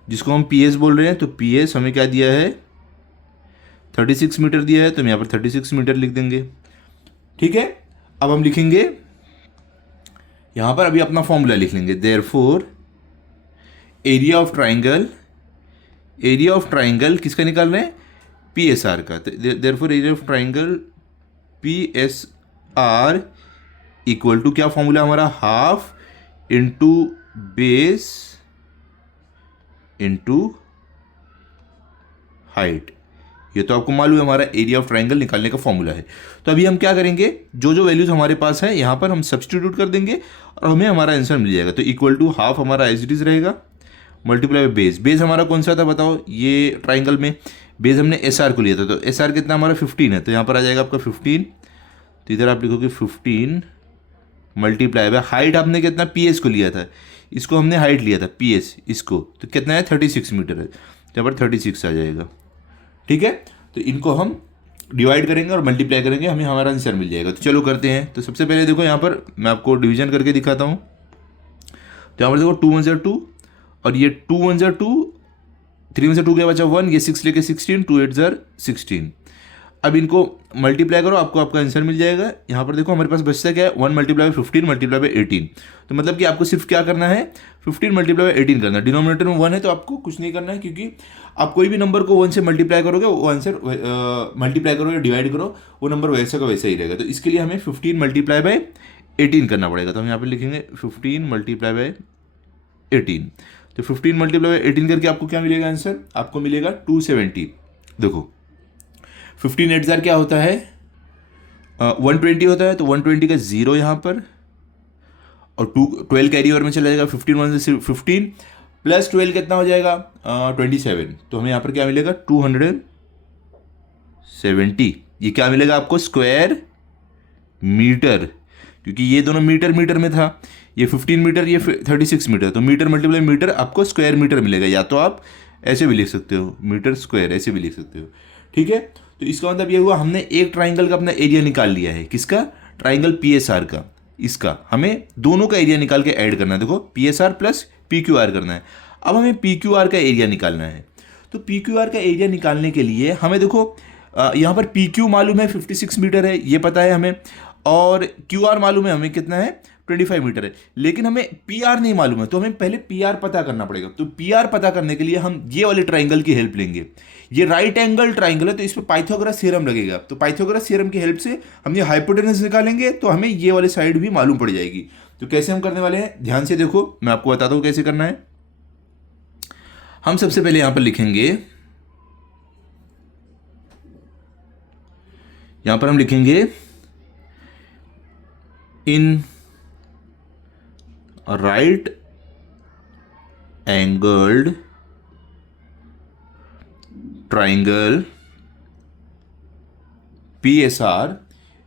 जिसको हम PS बोल रहे हैं, तो PS हमें क्या दिया है, 36 मीटर दिया है, तो हम यहाँ पर 36 मीटर लिख देंगे। ठीक है, अब हम लिखेंगे यहाँ पर, अभी अपना फॉर्मूला लिख लेंगे, देयरफॉर एरिया ऑफ ट्राइंगल किसका निकाल रहे हैं, PSR का। Therefore area of triangle PSR equal to क्या फॉर्मूला हमारा, half into base into height. ये तो आपको मालूम है हमारा एरिया ऑफ ट्राइंगल निकालने का फॉर्मूला है। तो अभी हम क्या करेंगे, जो जो वैल्यूज हमारे पास है यहाँ पर हम सब्सटीट्यूट कर देंगे और हमें हमारा आंसर मिल जाएगा। तो इक्वल टू हाफ हमारा एज इट इज रहेगा, मल्टीप्लाई बाय बेस। बेस हमारा कौन सा था बताओ, ये ट्राइंगल में बेस हमने एस आर को लिया था, तो एस आर कितना हमारा 15 है, तो यहाँ पर आ जाएगा आपका 15। तो इधर आप लिखोगे 15 मल्टीप्लाई बाय हाइट आपने कितना पी एस को लिया था, इसको हमने हाइट लिया था पी एस इसको, तो कितना है 36 मीटर है, तो यहाँ पर 36 आ जाएगा। ठीक है, तो इनको हम डिवाइड करेंगे और मल्टीप्लाई करेंगे, हमें हमारा आंसर मिल जाएगा। तो चलो करते हैं। तो सबसे पहले देखो यहाँ पर मैं आपको डिवीजन करके दिखाता हूँ। तो यहाँ पर देखो 2 1 2 और ये 2 1 2, 3 में से 2 गया बचा 1, ये 6 लेके 16, 2 8 16। अब इनको मल्टीप्लाई करो, आपको आपका आंसर मिल जाएगा। यहाँ पर देखो हमारे पास बचता क्या है, 1 मल्टीप्लाई बाय 15 मल्टीप्लाई बाय 18। तो मतलब कि आपको सिर्फ क्या करना है, 15 मल्टीप्लाई बाय 18 करना है। डिनोमिनेटर में 1 है तो आपको कुछ नहीं करना है, क्योंकि आप कोई भी नंबर को 1 से मल्टीप्लाई करोगे वो आंसर मल्टीप्लाई करोगे डिवाइड करो वो नंबर वैसा का वैसा ही रहेगा। तो इसके लिए हमें 15 मल्टीप्लाई बाय 18 करना पड़ेगा। तो हम यहाँ पर लिखेंगे 15 मल्टीप्लाई बाय 18। तो 15 मल्टीप्लाई बाय 18 करके आपको क्या मिलेगा आंसर, आपको मिलेगा 270। देखो 15 8 क्या होता है, 120 होता है, तो 120 का 0 यहाँ पर और 12 कैरी ओवर में चला जाएगा। 15 1 से 15 प्लस 12 कितना हो जाएगा 27। तो हमें यहाँ पर क्या मिलेगा 270। ये क्या मिलेगा आपको स्क्वायर मीटर, क्योंकि ये दोनों मीटर मीटर में था, ये 15 मीटर ये 36 मीटर, तो मीटर मल्टीप्लाई मीटर आपको स्क्वायर मीटर मिलेगा। या तो आप ऐसे भी लिख सकते हो मीटर स्क्वायर, ऐसे भी लिख सकते हो। ठीक है, तो इसका मतलब ये हुआ हमने एक ट्राइंगल का अपना एरिया निकाल लिया है। किसका, ट्राइंगल पी एस आर का। इसका हमें दोनों का एरिया निकाल के ऐड करना है। देखो P S R plus P Q R करना है। अब हमें पी क्यू आर का एरिया निकालना है। तो पी क्यू आर का एरिया निकालने के लिए हमें देखो यहाँ पर पी क्यू मालूम है 56 मीटर है, ये पता है हमें, और क्यू आर मालूम है हमें कितना है 25 मीटर है, लेकिन हमें पी आर नहीं मालूम है। तो हमें पहले पी आर पता करना पड़ेगा। तो पी आर पता करने के लिए हम ये वाले ट्राइंगल की हेल्प लेंगे। ये राइट एंगल ट्राइंगल है, तो इस पर पाइथागोरस थ्योरम लगेगा। तो पाइथागोरस थ्योरम की हेल्प से हम ये हाइपोटेनस निकालेंगे, तो हमें ये वाली साइड भी मालूम पड़ जाएगी। तो कैसे हम करने वाले हैं, ध्यान से देखो, मैं आपको बताता हूँ कैसे करना है। हम सबसे पहले यहां पर लिखेंगे, यहां पर हम लिखेंगे in right angled triangle P S R.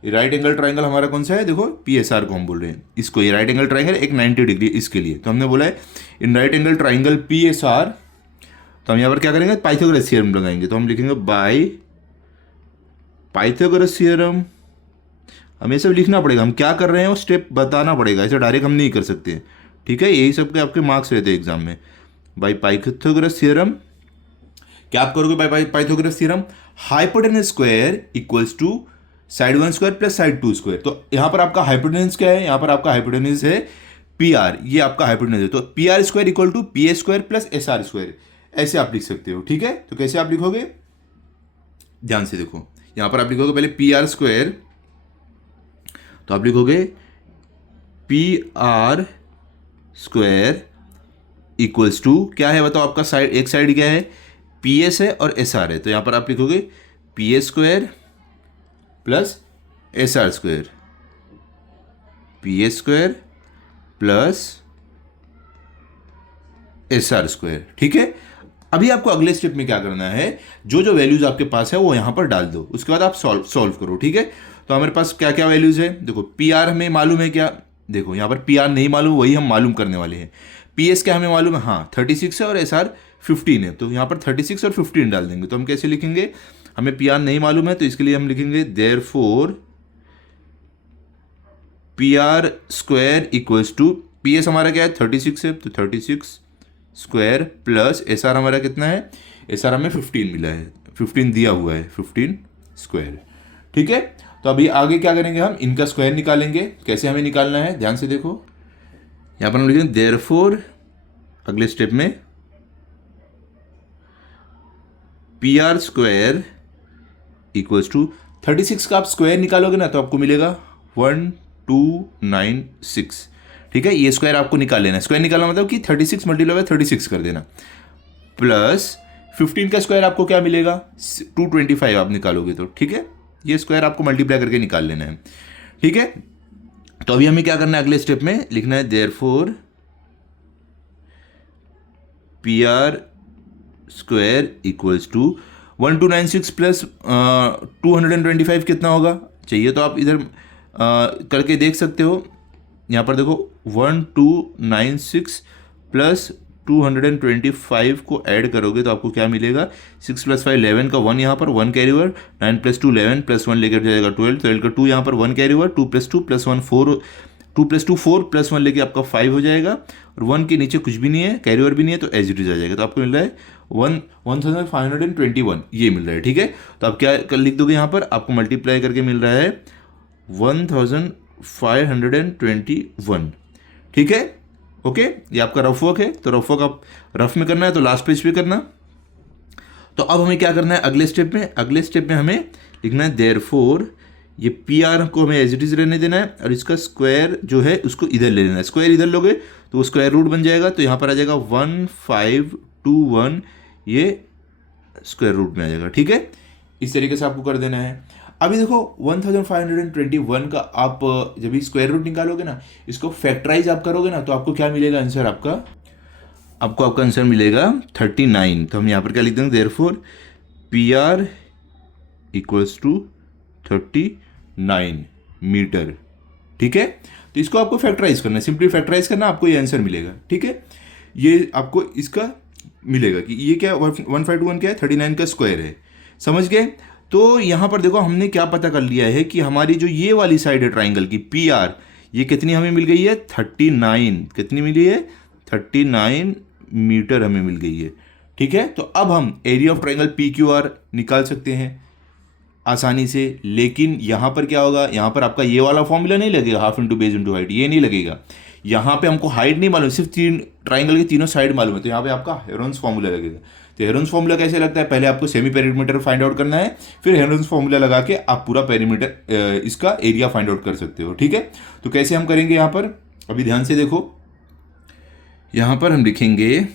Right angle triangle हमारा कौन सा है, देखो पी एस आर को हम बोल रहे हैं इसको। ये राइट एंगल ट्राइंगल एक 90 डिग्री इसके लिए, तो हमने बोला है in right angle triangle P S R. तो हम यहाँ पर क्या करेंगे, पाइथागोरस थ्योरम लगाएंगे। तो हम लिखेंगे बाय पाइथागोरस थ्योरम। हमें सब लिखना पड़ेगा, हम क्या कर रहे हैं वो स्टेप बताना पड़ेगा, ऐसे डायरेक्ट हम नहीं कर सकते। ठीक है, यही सब के आपके मार्क्स रहते हैं एग्जाम में। बाय पाइथागोरस थ्योरम क्या आप करोगे, by Pythagoras theorem hypotenuse square equals to side 1 square plus side 2 square. तो यहाँ पर आपका हाइपोटेनस क्या है, यहाँ पर आपका हाइपोटेनस है पी आर, ये आपका हाइपोटेनस है। तो P R square equal to P A square plus S R square, ऐसे आप लिख सकते हो। ठीक है, तो कैसे आप लिखोगे, ध्यान से देखो। यहां पर आप लिखोगे पहले पी आर स्क्वायर, तो आप लिखोगे P R square equals to क्या है बताओ, आपका साइड एक साइड क्या है पी एस है और एस आर है। तो यहां पर आप लिखोगे P S square plus S R square, P S square plus S R square. ठीक है, अभी आपको अगले स्टेप में क्या करना है, जो जो वैल्यूज आपके पास है वो यहां पर डाल दो, उसके बाद आप सॉल्व करो। ठीक है, तो हमारे पास क्या क्या वैल्यूज है, देखो पी आर हमें मालूम है क्या, देखो यहां पर पी आर नहीं मालूम, वही हम मालूम करने वाले हैं। पी एस क्या हमें मालूम है, हाँ 36 है और एस आर 15 है, तो यहां पर 36 और 15 डाल देंगे। तो हम कैसे लिखेंगे, हमें पी आर नहीं मालूम है, तो इसके लिए हम लिखेंगे therefore P R square equals to, P S हमारा क्या है 36 है, तो 36 स्क्वायर प्लस एस आर हमारा कितना है, एस आर हमें 15 मिला है, 15 दिया हुआ है, 15 स्क्वायर। ठीक है, तो अभी आगे क्या करेंगे, हम इनका स्क्वायर निकालेंगे। कैसे हमें निकालना है, ध्यान से देखो, यहां पर हम लिखेंगे देयरफॉर, अगले स्टेप में P R square equals to 36 का आप स्क्वायर निकालोगे ना, तो आपको मिलेगा 1296। ठीक है, ये स्क्वायर आपको निकाल लेना है। स्क्वायर निकालना मतलब कि 36 मल्टीप्लाई बाय 36 कर देना। प्लस 15 का स्क्वायर आपको क्या मिलेगा, 225 आप निकालोगे तो, ठीक है। ये स्क्वायर आपको मल्टीप्लाई करके निकाल लेना है, ठीक है। तो अभी हमें क्या करना है, अगले स्टेप में लिखना है therefore P R square equals to 1296 plus 225 कितना होगा, चाहिए तो आप इधर करके देख सकते हो। यहाँ पर देखो 1296 प्लस 225 को ऐड करोगे तो आपको क्या मिलेगा, 6 + 5 11 का 1 यहाँ पर 1 कैरी ओवर, 9 + 2 11 + 1 लेकर जाएगा 12, 12 का 2 यहाँ पर 1 कैरी ओवर, 2 + 2 + 1 4, 2 + 2 4 + 1 लेके आपका 5 हो जाएगा, और 1 के नीचे कुछ भी नहीं है, कैरी ओवर भी नहीं है, तो एज इट इज आ जाएगा। तो आपको मिल रहा है 1521 ये मिल रहा है, ठीक है। तो आप क्या कर लिख दोगे यहाँ पर, आपको मल्टीप्लाई करके मिल रहा है 1521, ठीक है। ओके, ये आपका रफ वर्क है, तो रफ वर्क आप रफ में करना है तो लास्ट पेज पे करना। तो अब हमें क्या करना है अगले स्टेप में, अगले स्टेप में हमें लिखना है देयरफॉर ये पी आर को हमें एज इट इज रहने देना है, और इसका स्क्वायर जो है उसको इधर ले लेना है। स्क्वायर इधर लोगे तो वो स्क्वायर रूट बन जाएगा, तो यहाँ पर आ जाएगा 1521, ये स्क्वायर रूट में आ जाएगा, ठीक है। इस तरीके से आपको कर देना है। अभी देखो 1521 का आप जब भी स्क्वायर रूट निकालोगे ना, इसको फैक्टराइज आप करोगे ना, तो आपको क्या मिलेगा आंसर, आपका आंसर मिलेगा 39। तो हम यहाँ पर क्या लिख देंगे, therefore P R equals to 39 metre, ठीक है। तो इसको आपको फैक्टराइज करना है, सिंपली फैक्टराइज करना, आपको ये आंसर मिलेगा, ठीक है। ये आपको इसका मिलेगा कि ये क्या 1521 क्या है, 39 का स्क्वायर है, समझ गए। तो यहाँ पर देखो हमने क्या पता कर लिया है कि हमारी जो ये वाली साइड है ट्राइंगल की पी आर, ये कितनी हमें मिल गई है, 39, कितनी मिली है, 39 मीटर हमें मिल गई है, ठीक है। तो अब हम area of triangle P Q R निकाल सकते हैं आसानी से, लेकिन यहाँ पर क्या होगा, यहाँ पर आपका ये वाला फॉर्मूला नहीं लगेगा, half into base into height, ये नहीं लगेगा। यहाँ पे हमको हाइट नहीं मालूम, सिर्फ तीन ट्राइंगल की तीनों साइड मालूम है, तो यहाँ पे आपका हेरोन्स फॉर्मूला लगेगा। तो हेरोन्स फॉर्मूला कैसे लगता है, पहले आपको सेमी पेरीमीटर फाइंड आउट करना है, फिर हेरोन्स फॉर्मूला लगा के आप पूरा पेरीमीटर इसका एरिया फाइंड आउट कर सकते हो, ठीक है। तो कैसे हम करेंगे यहाँ पर, अभी ध्यान से देखो, यहाँ पर हम लिखेंगे,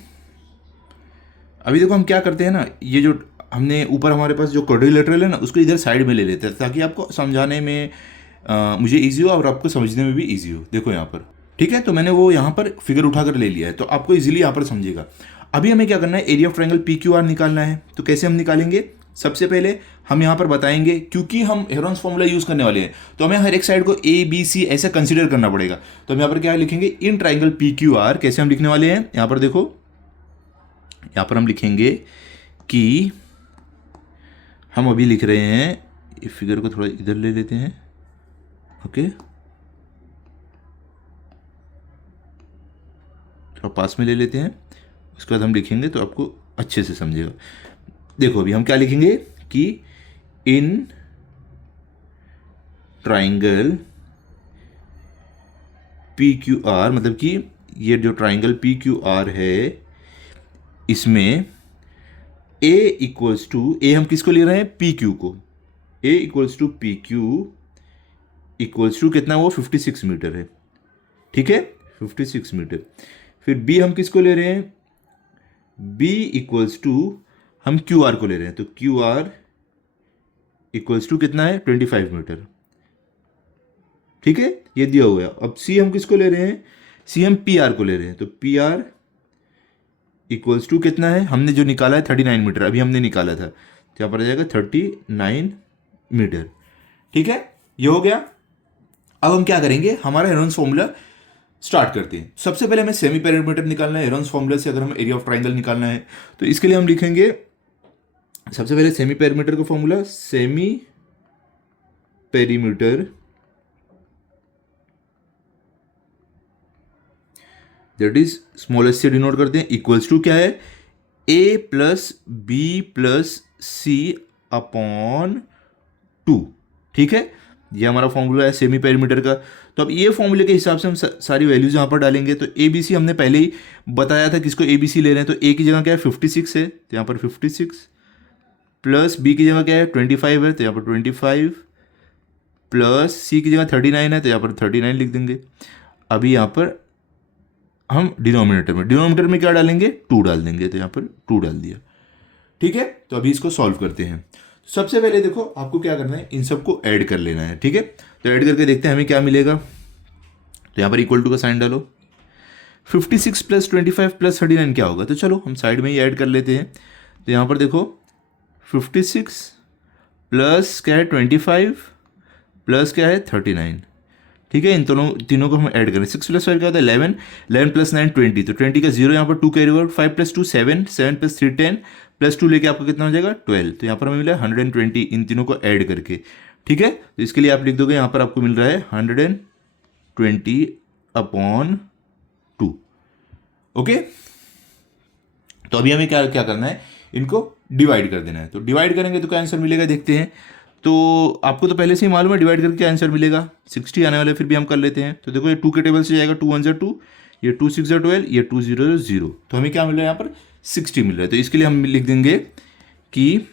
अभी देखो हम क्या करते हैं ना, ये जो हमने ऊपर हमारे पास जो क्वाड्रिलेटरल है ना, उसको इधर साइड में ले लेते हैं ताकि आपको समझाने में मुझे ईजी हो और आपको समझने में भी ईजी हो। देखो यहाँ पर, ठीक है। तो मैंने वो यहाँ पर फिगर उठाकर ले लिया है, तो आपको इजीली यहाँ पर समझेगा। अभी हमें क्या करना है, area of triangle P Q R निकालना है। तो कैसे हम निकालेंगे, सबसे पहले हम यहाँ पर बताएंगे, क्योंकि हम हेरोन्स फॉर्मूला यूज करने वाले हैं, तो हमें हर एक साइड को ए बी सी ऐसा कंसिडर करना पड़ेगा। तो हम यहाँ पर क्या लिखेंगे, in triangle P Q R कैसे हम लिखने वाले हैं, यहाँ पर देखो, यहाँ पर हम लिखेंगे कि हम अभी लिख रहे हैं, इस फिगर को थोड़ा इधर ले लेते हैं, ओके, थोड़ा पास में ले लेते हैं, उसके बाद हम लिखेंगे तो आपको अच्छे से समझेगा। देखो अभी हम क्या लिखेंगे कि in triangle P Q R, मतलब कि ये जो ट्राइंगल पी क्यू आर है, इसमें ए इक्वल्स टू, ए हम किसको ले रहे हैं, पी क्यू को, A equals to P Q equals to कितना, वो 56 मीटर है, ठीक है, 56 मीटर। फिर बी हम किसको ले रहे हैं, बी इक्वल्स टू हम क्यू आर को ले रहे हैं, तो क्यू आर इक्वल्स टू कितना है, 25 मीटर, ठीक है, ये दिया हुआ है। अब सी हम किसको ले रहे हैं, सी हम पी आर को ले रहे हैं, तो पी आर इक्वल्स टू कितना है, हमने जो निकाला है 39 मीटर, अभी हमने निकाला था, तो यहाँ पर आ जाएगा 39 मीटर, ठीक है, ये हो गया। अब हम क्या करेंगे, हमारा हेरोन्स फॉर्मूला स्टार्ट करते हैं। सबसे पहले हमें सेमी पेरीमीटर निकालना है, हेरोन्स फॉर्मूला से अगर हम एरिया ऑफ ट्राइंगल निकालना है, तो इसके लिए हम लिखेंगे सबसे पहले सेमी पेरीमीटर का formula, semi perimeter that is smallest से डिनोट करते हैं, इक्वल्स टू क्या है, ए प्लस बी प्लस सी अपॉन 2, ठीक है, ये हमारा फॉर्मूला है सेमी पेरीमीटर का। तो अब ये फॉर्मूले के हिसाब से हम सारी वैल्यूज यहाँ पर डालेंगे। तो ए बी सी हमने पहले ही बताया था किसको ए बी सी ले रहे हैं, तो ए की जगह क्या है 56 है, तो यहाँ पर 56, प्लस बी की जगह क्या है 25 है, तो यहाँ पर 25, प्लस सी की जगह 39 है, तो यहाँ पर 39 लिख देंगे। अभी यहाँ पर हम डिनोमिनेटर में क्या डालेंगे, 2 डाल देंगे, तो यहाँ पर 2 डाल दिया। ठीक है, तो अभी इसको सॉल्व करते हैं। सबसे पहले देखो आपको क्या करना है, इन सबको ऐड कर लेना है। ठीक है, तो ऐड करके देखते हैं हमें क्या मिलेगा। तो यहाँ पर इक्वल टू का साइन डालो। 56 प्लस 25 प्लस 39 क्या होगा, तो चलो हम साइड में ही ऐड कर लेते हैं। तो यहाँ पर देखो 56 प्लस क्या है 25 प्लस क्या है 39। ठीक है, इन तीनों को हम ऐड करें। 6 प्लस 5 क्या होता है 11, 11 प्लस 9 20, तो 20 का 0 यहाँ पर 2 carry over, 5 plus 2 7, 7 plus 3 10, plus 2 लेके आपका कितना हो जाएगा 12। तो यहाँ पर हमें मिला 120 इन तीनों को ऐड करके। ठीक है, तो इसके लिए आप लिख दोगे यहाँ पर आपको मिल रहा है 120/2। ओके, तो अभी हमें क्या क्या करना है, इनको डिवाइड कर देना है। तो डिवाइड करेंगे तो क्या आंसर मिलेगा देखते हैं। तो आपको तो पहले से ही मालूम है डिवाइड करके क्या आंसर मिलेगा, 60 आने वाला है, फिर भी हम कर लेते हैं। तो देखो ये 2 के टेबल से जाएगा, 2 1 ज़ा 2, ये 2 6 ज़ा 12, ये 2 0 0, तो हमें क्या मिल रहा है यहाँ पर 60 मिल रहा है। तो इसके लिए हम लिख देंगे कि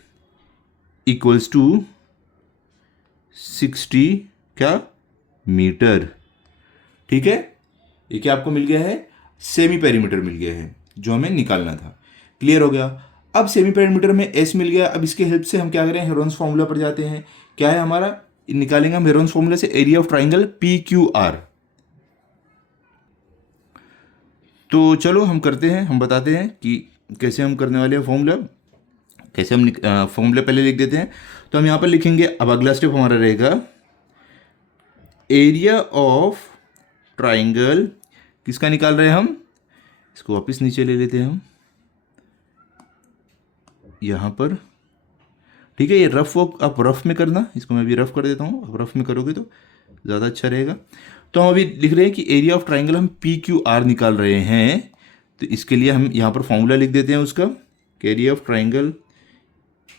इक्वल्स टू 60 क्या मीटर। ठीक है, ये क्या आपको मिल गया है, सेमी पेरीमीटर मिल गया है जो हमें निकालना था। क्लियर हो गया। अब सेमी पेरीमीटर में एस मिल गया। अब इसके हेल्प से हम क्या करें, हेरोन्स फॉर्मूला पर जाते हैं। क्या है हमारा, निकालेंगे हम हेरोन्स फॉर्मूला से area of triangle P Q R. तो चलो हम करते हैं, हम बताते हैं कि कैसे हम करने वाले हैं फॉर्मूला, कैसे हम फॉर्मूला पहले लिख देते हैं। तो हम यहाँ पर लिखेंगे, अब अगला स्टेप हमारा रहेगा एरिया ऑफ ट्राइंगल, किसका निकाल रहे हैं हम, इसको वापस नीचे ले लेते हैं हम यहाँ पर। ठीक है, ये रफ वर्क आप रफ में करना, इसको मैं भी रफ कर देता हूँ, आप रफ में करोगे तो ज़्यादा अच्छा रहेगा। तो हम अभी लिख रहे हैं कि एरिया ऑफ ट्राइंगल हम पी क्यू आर निकाल रहे हैं। तो इसके लिए हम यहाँ पर फॉर्मूला लिख देते हैं उसका, कि area of triangle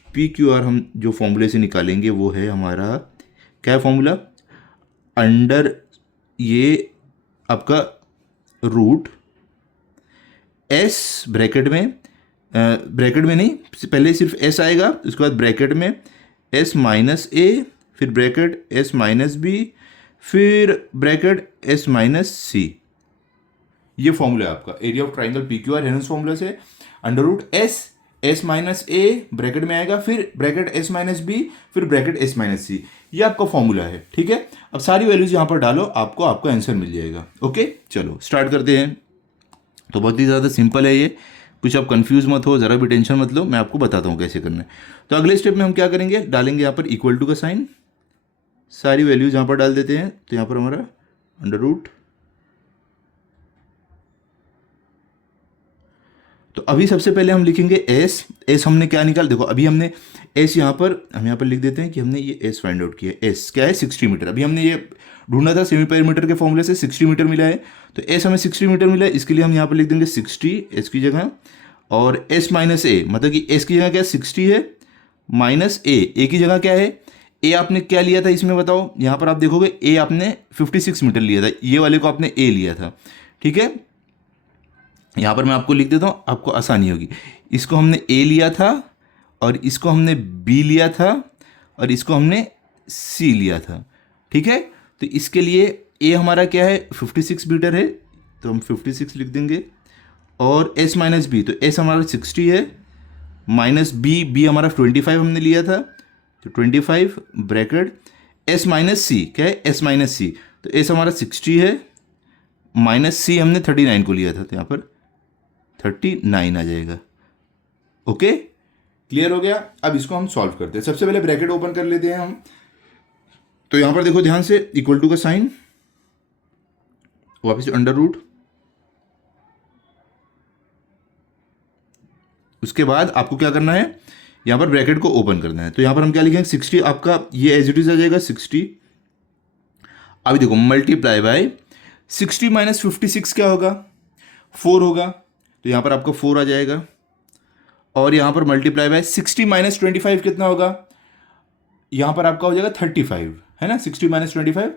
P Q R हम जो फॉर्मूले से निकालेंगे वो है हमारा क्या है फॉर्मूला, अंडर ये आपका रूट एस ब्रैकेट में नहीं, पहले सिर्फ एस आएगा, उसके बाद ब्रैकेट में एस माइनस ए, फिर ब्रैकेट एस माइनस बी, फिर ब्रैकेट एस माइनस सी। ये फॉर्मूला है आपका area of triangle P Q R. हेरेंस formula से under root S minus A bracket में आएगा, फिर ब्रैकेट एस माइनस बी, फिर ब्रैकेट एस माइनस सी। ये आपका फॉर्मूला है। ठीक है, अब सारी वैल्यूज यहाँ पर डालो, आपको आपका आंसर मिल जाएगा। ओके, चलो स्टार्ट करते हैं। तो बहुत ही ज़्यादा सिंपल है ये, कुछ आप कंफ्यूज मत हो, ज़रा भी टेंशन मत लो, मैं आपको बताता हूँ कैसे करना है। तो अगले स्टेप में हम क्या करेंगे, डालेंगे यहाँ पर इक्वल टू का साइन, सारी वैल्यूज यहाँ पर डाल देते हैं। तो यहाँ पर हमारा अंडर रूट, तो अभी सबसे पहले हम लिखेंगे एस हमने क्या निकाल, देखो अभी हमने एस यहाँ पर लिख देते हैं कि हमने ये एस फाइंड आउट किया। एस क्या है 60 मीटर। अभी हमने ये ढूंढा था सेमी पेरीमीटर के फॉर्मूले से 60 मीटर मिला है, तो एस हमें 60 मीटर मिला है। इसके लिए हम यहाँ पर लिख देंगे 60 एस की जगह, और एस माइनस ए, मतलब कि एस की जगह क्या 60 है, माइनस ए की जगह क्या है, ए आपने क्या लिया था इसमें बताओ। यहाँ पर आप देखोगे ए आपने 56 मीटर लिया था, ये वाले को आपने ए लिया था। ठीक है, यहाँ पर मैं आपको लिख देता हूँ, आपको आसानी होगी। इसको हमने ए लिया था, और इसको हमने बी लिया था, और इसको हमने सी लिया था। ठीक है, तो इसके लिए ए हमारा क्या है 56 मीटर है, तो हम 56 लिख देंगे, और एस माइनस बी, तो एस हमारा 60 है, माइनस बी हमारा 25 हमने लिया था, तो 25 ब्रैकेट एस माइनस सी, क्या है एस माइनस सी, तो एस हमारा 60 है, माइनस सी हमने 39 को लिया था, तो यहाँ पर 39 आ जाएगा। ओके, क्लियर हो गया। अब इसको हम सॉल्व करते हैं। सबसे पहले ब्रैकेट ओपन कर लेते हैं हम। तो यहां पर देखो ध्यान से, इक्वल टू का साइन, वापस अंडर रूट, उसके बाद आपको क्या करना है, यहां पर ब्रैकेट को ओपन करना है। तो यहां पर हम क्या लिखेंगे 60, आपका ये एज इट इज आ जाएगा 60। अभी देखो मल्टीप्लाई बाय 60 माइनस 56 क्या होगा 4 होगा, तो यहां पर आपका 4 आ जाएगा। और यहां पर मल्टीप्लाई बाय 60 माइनस 25 कितना होगा, यहां पर आपका हो जाएगा 35, है ना। 60 माइनस 25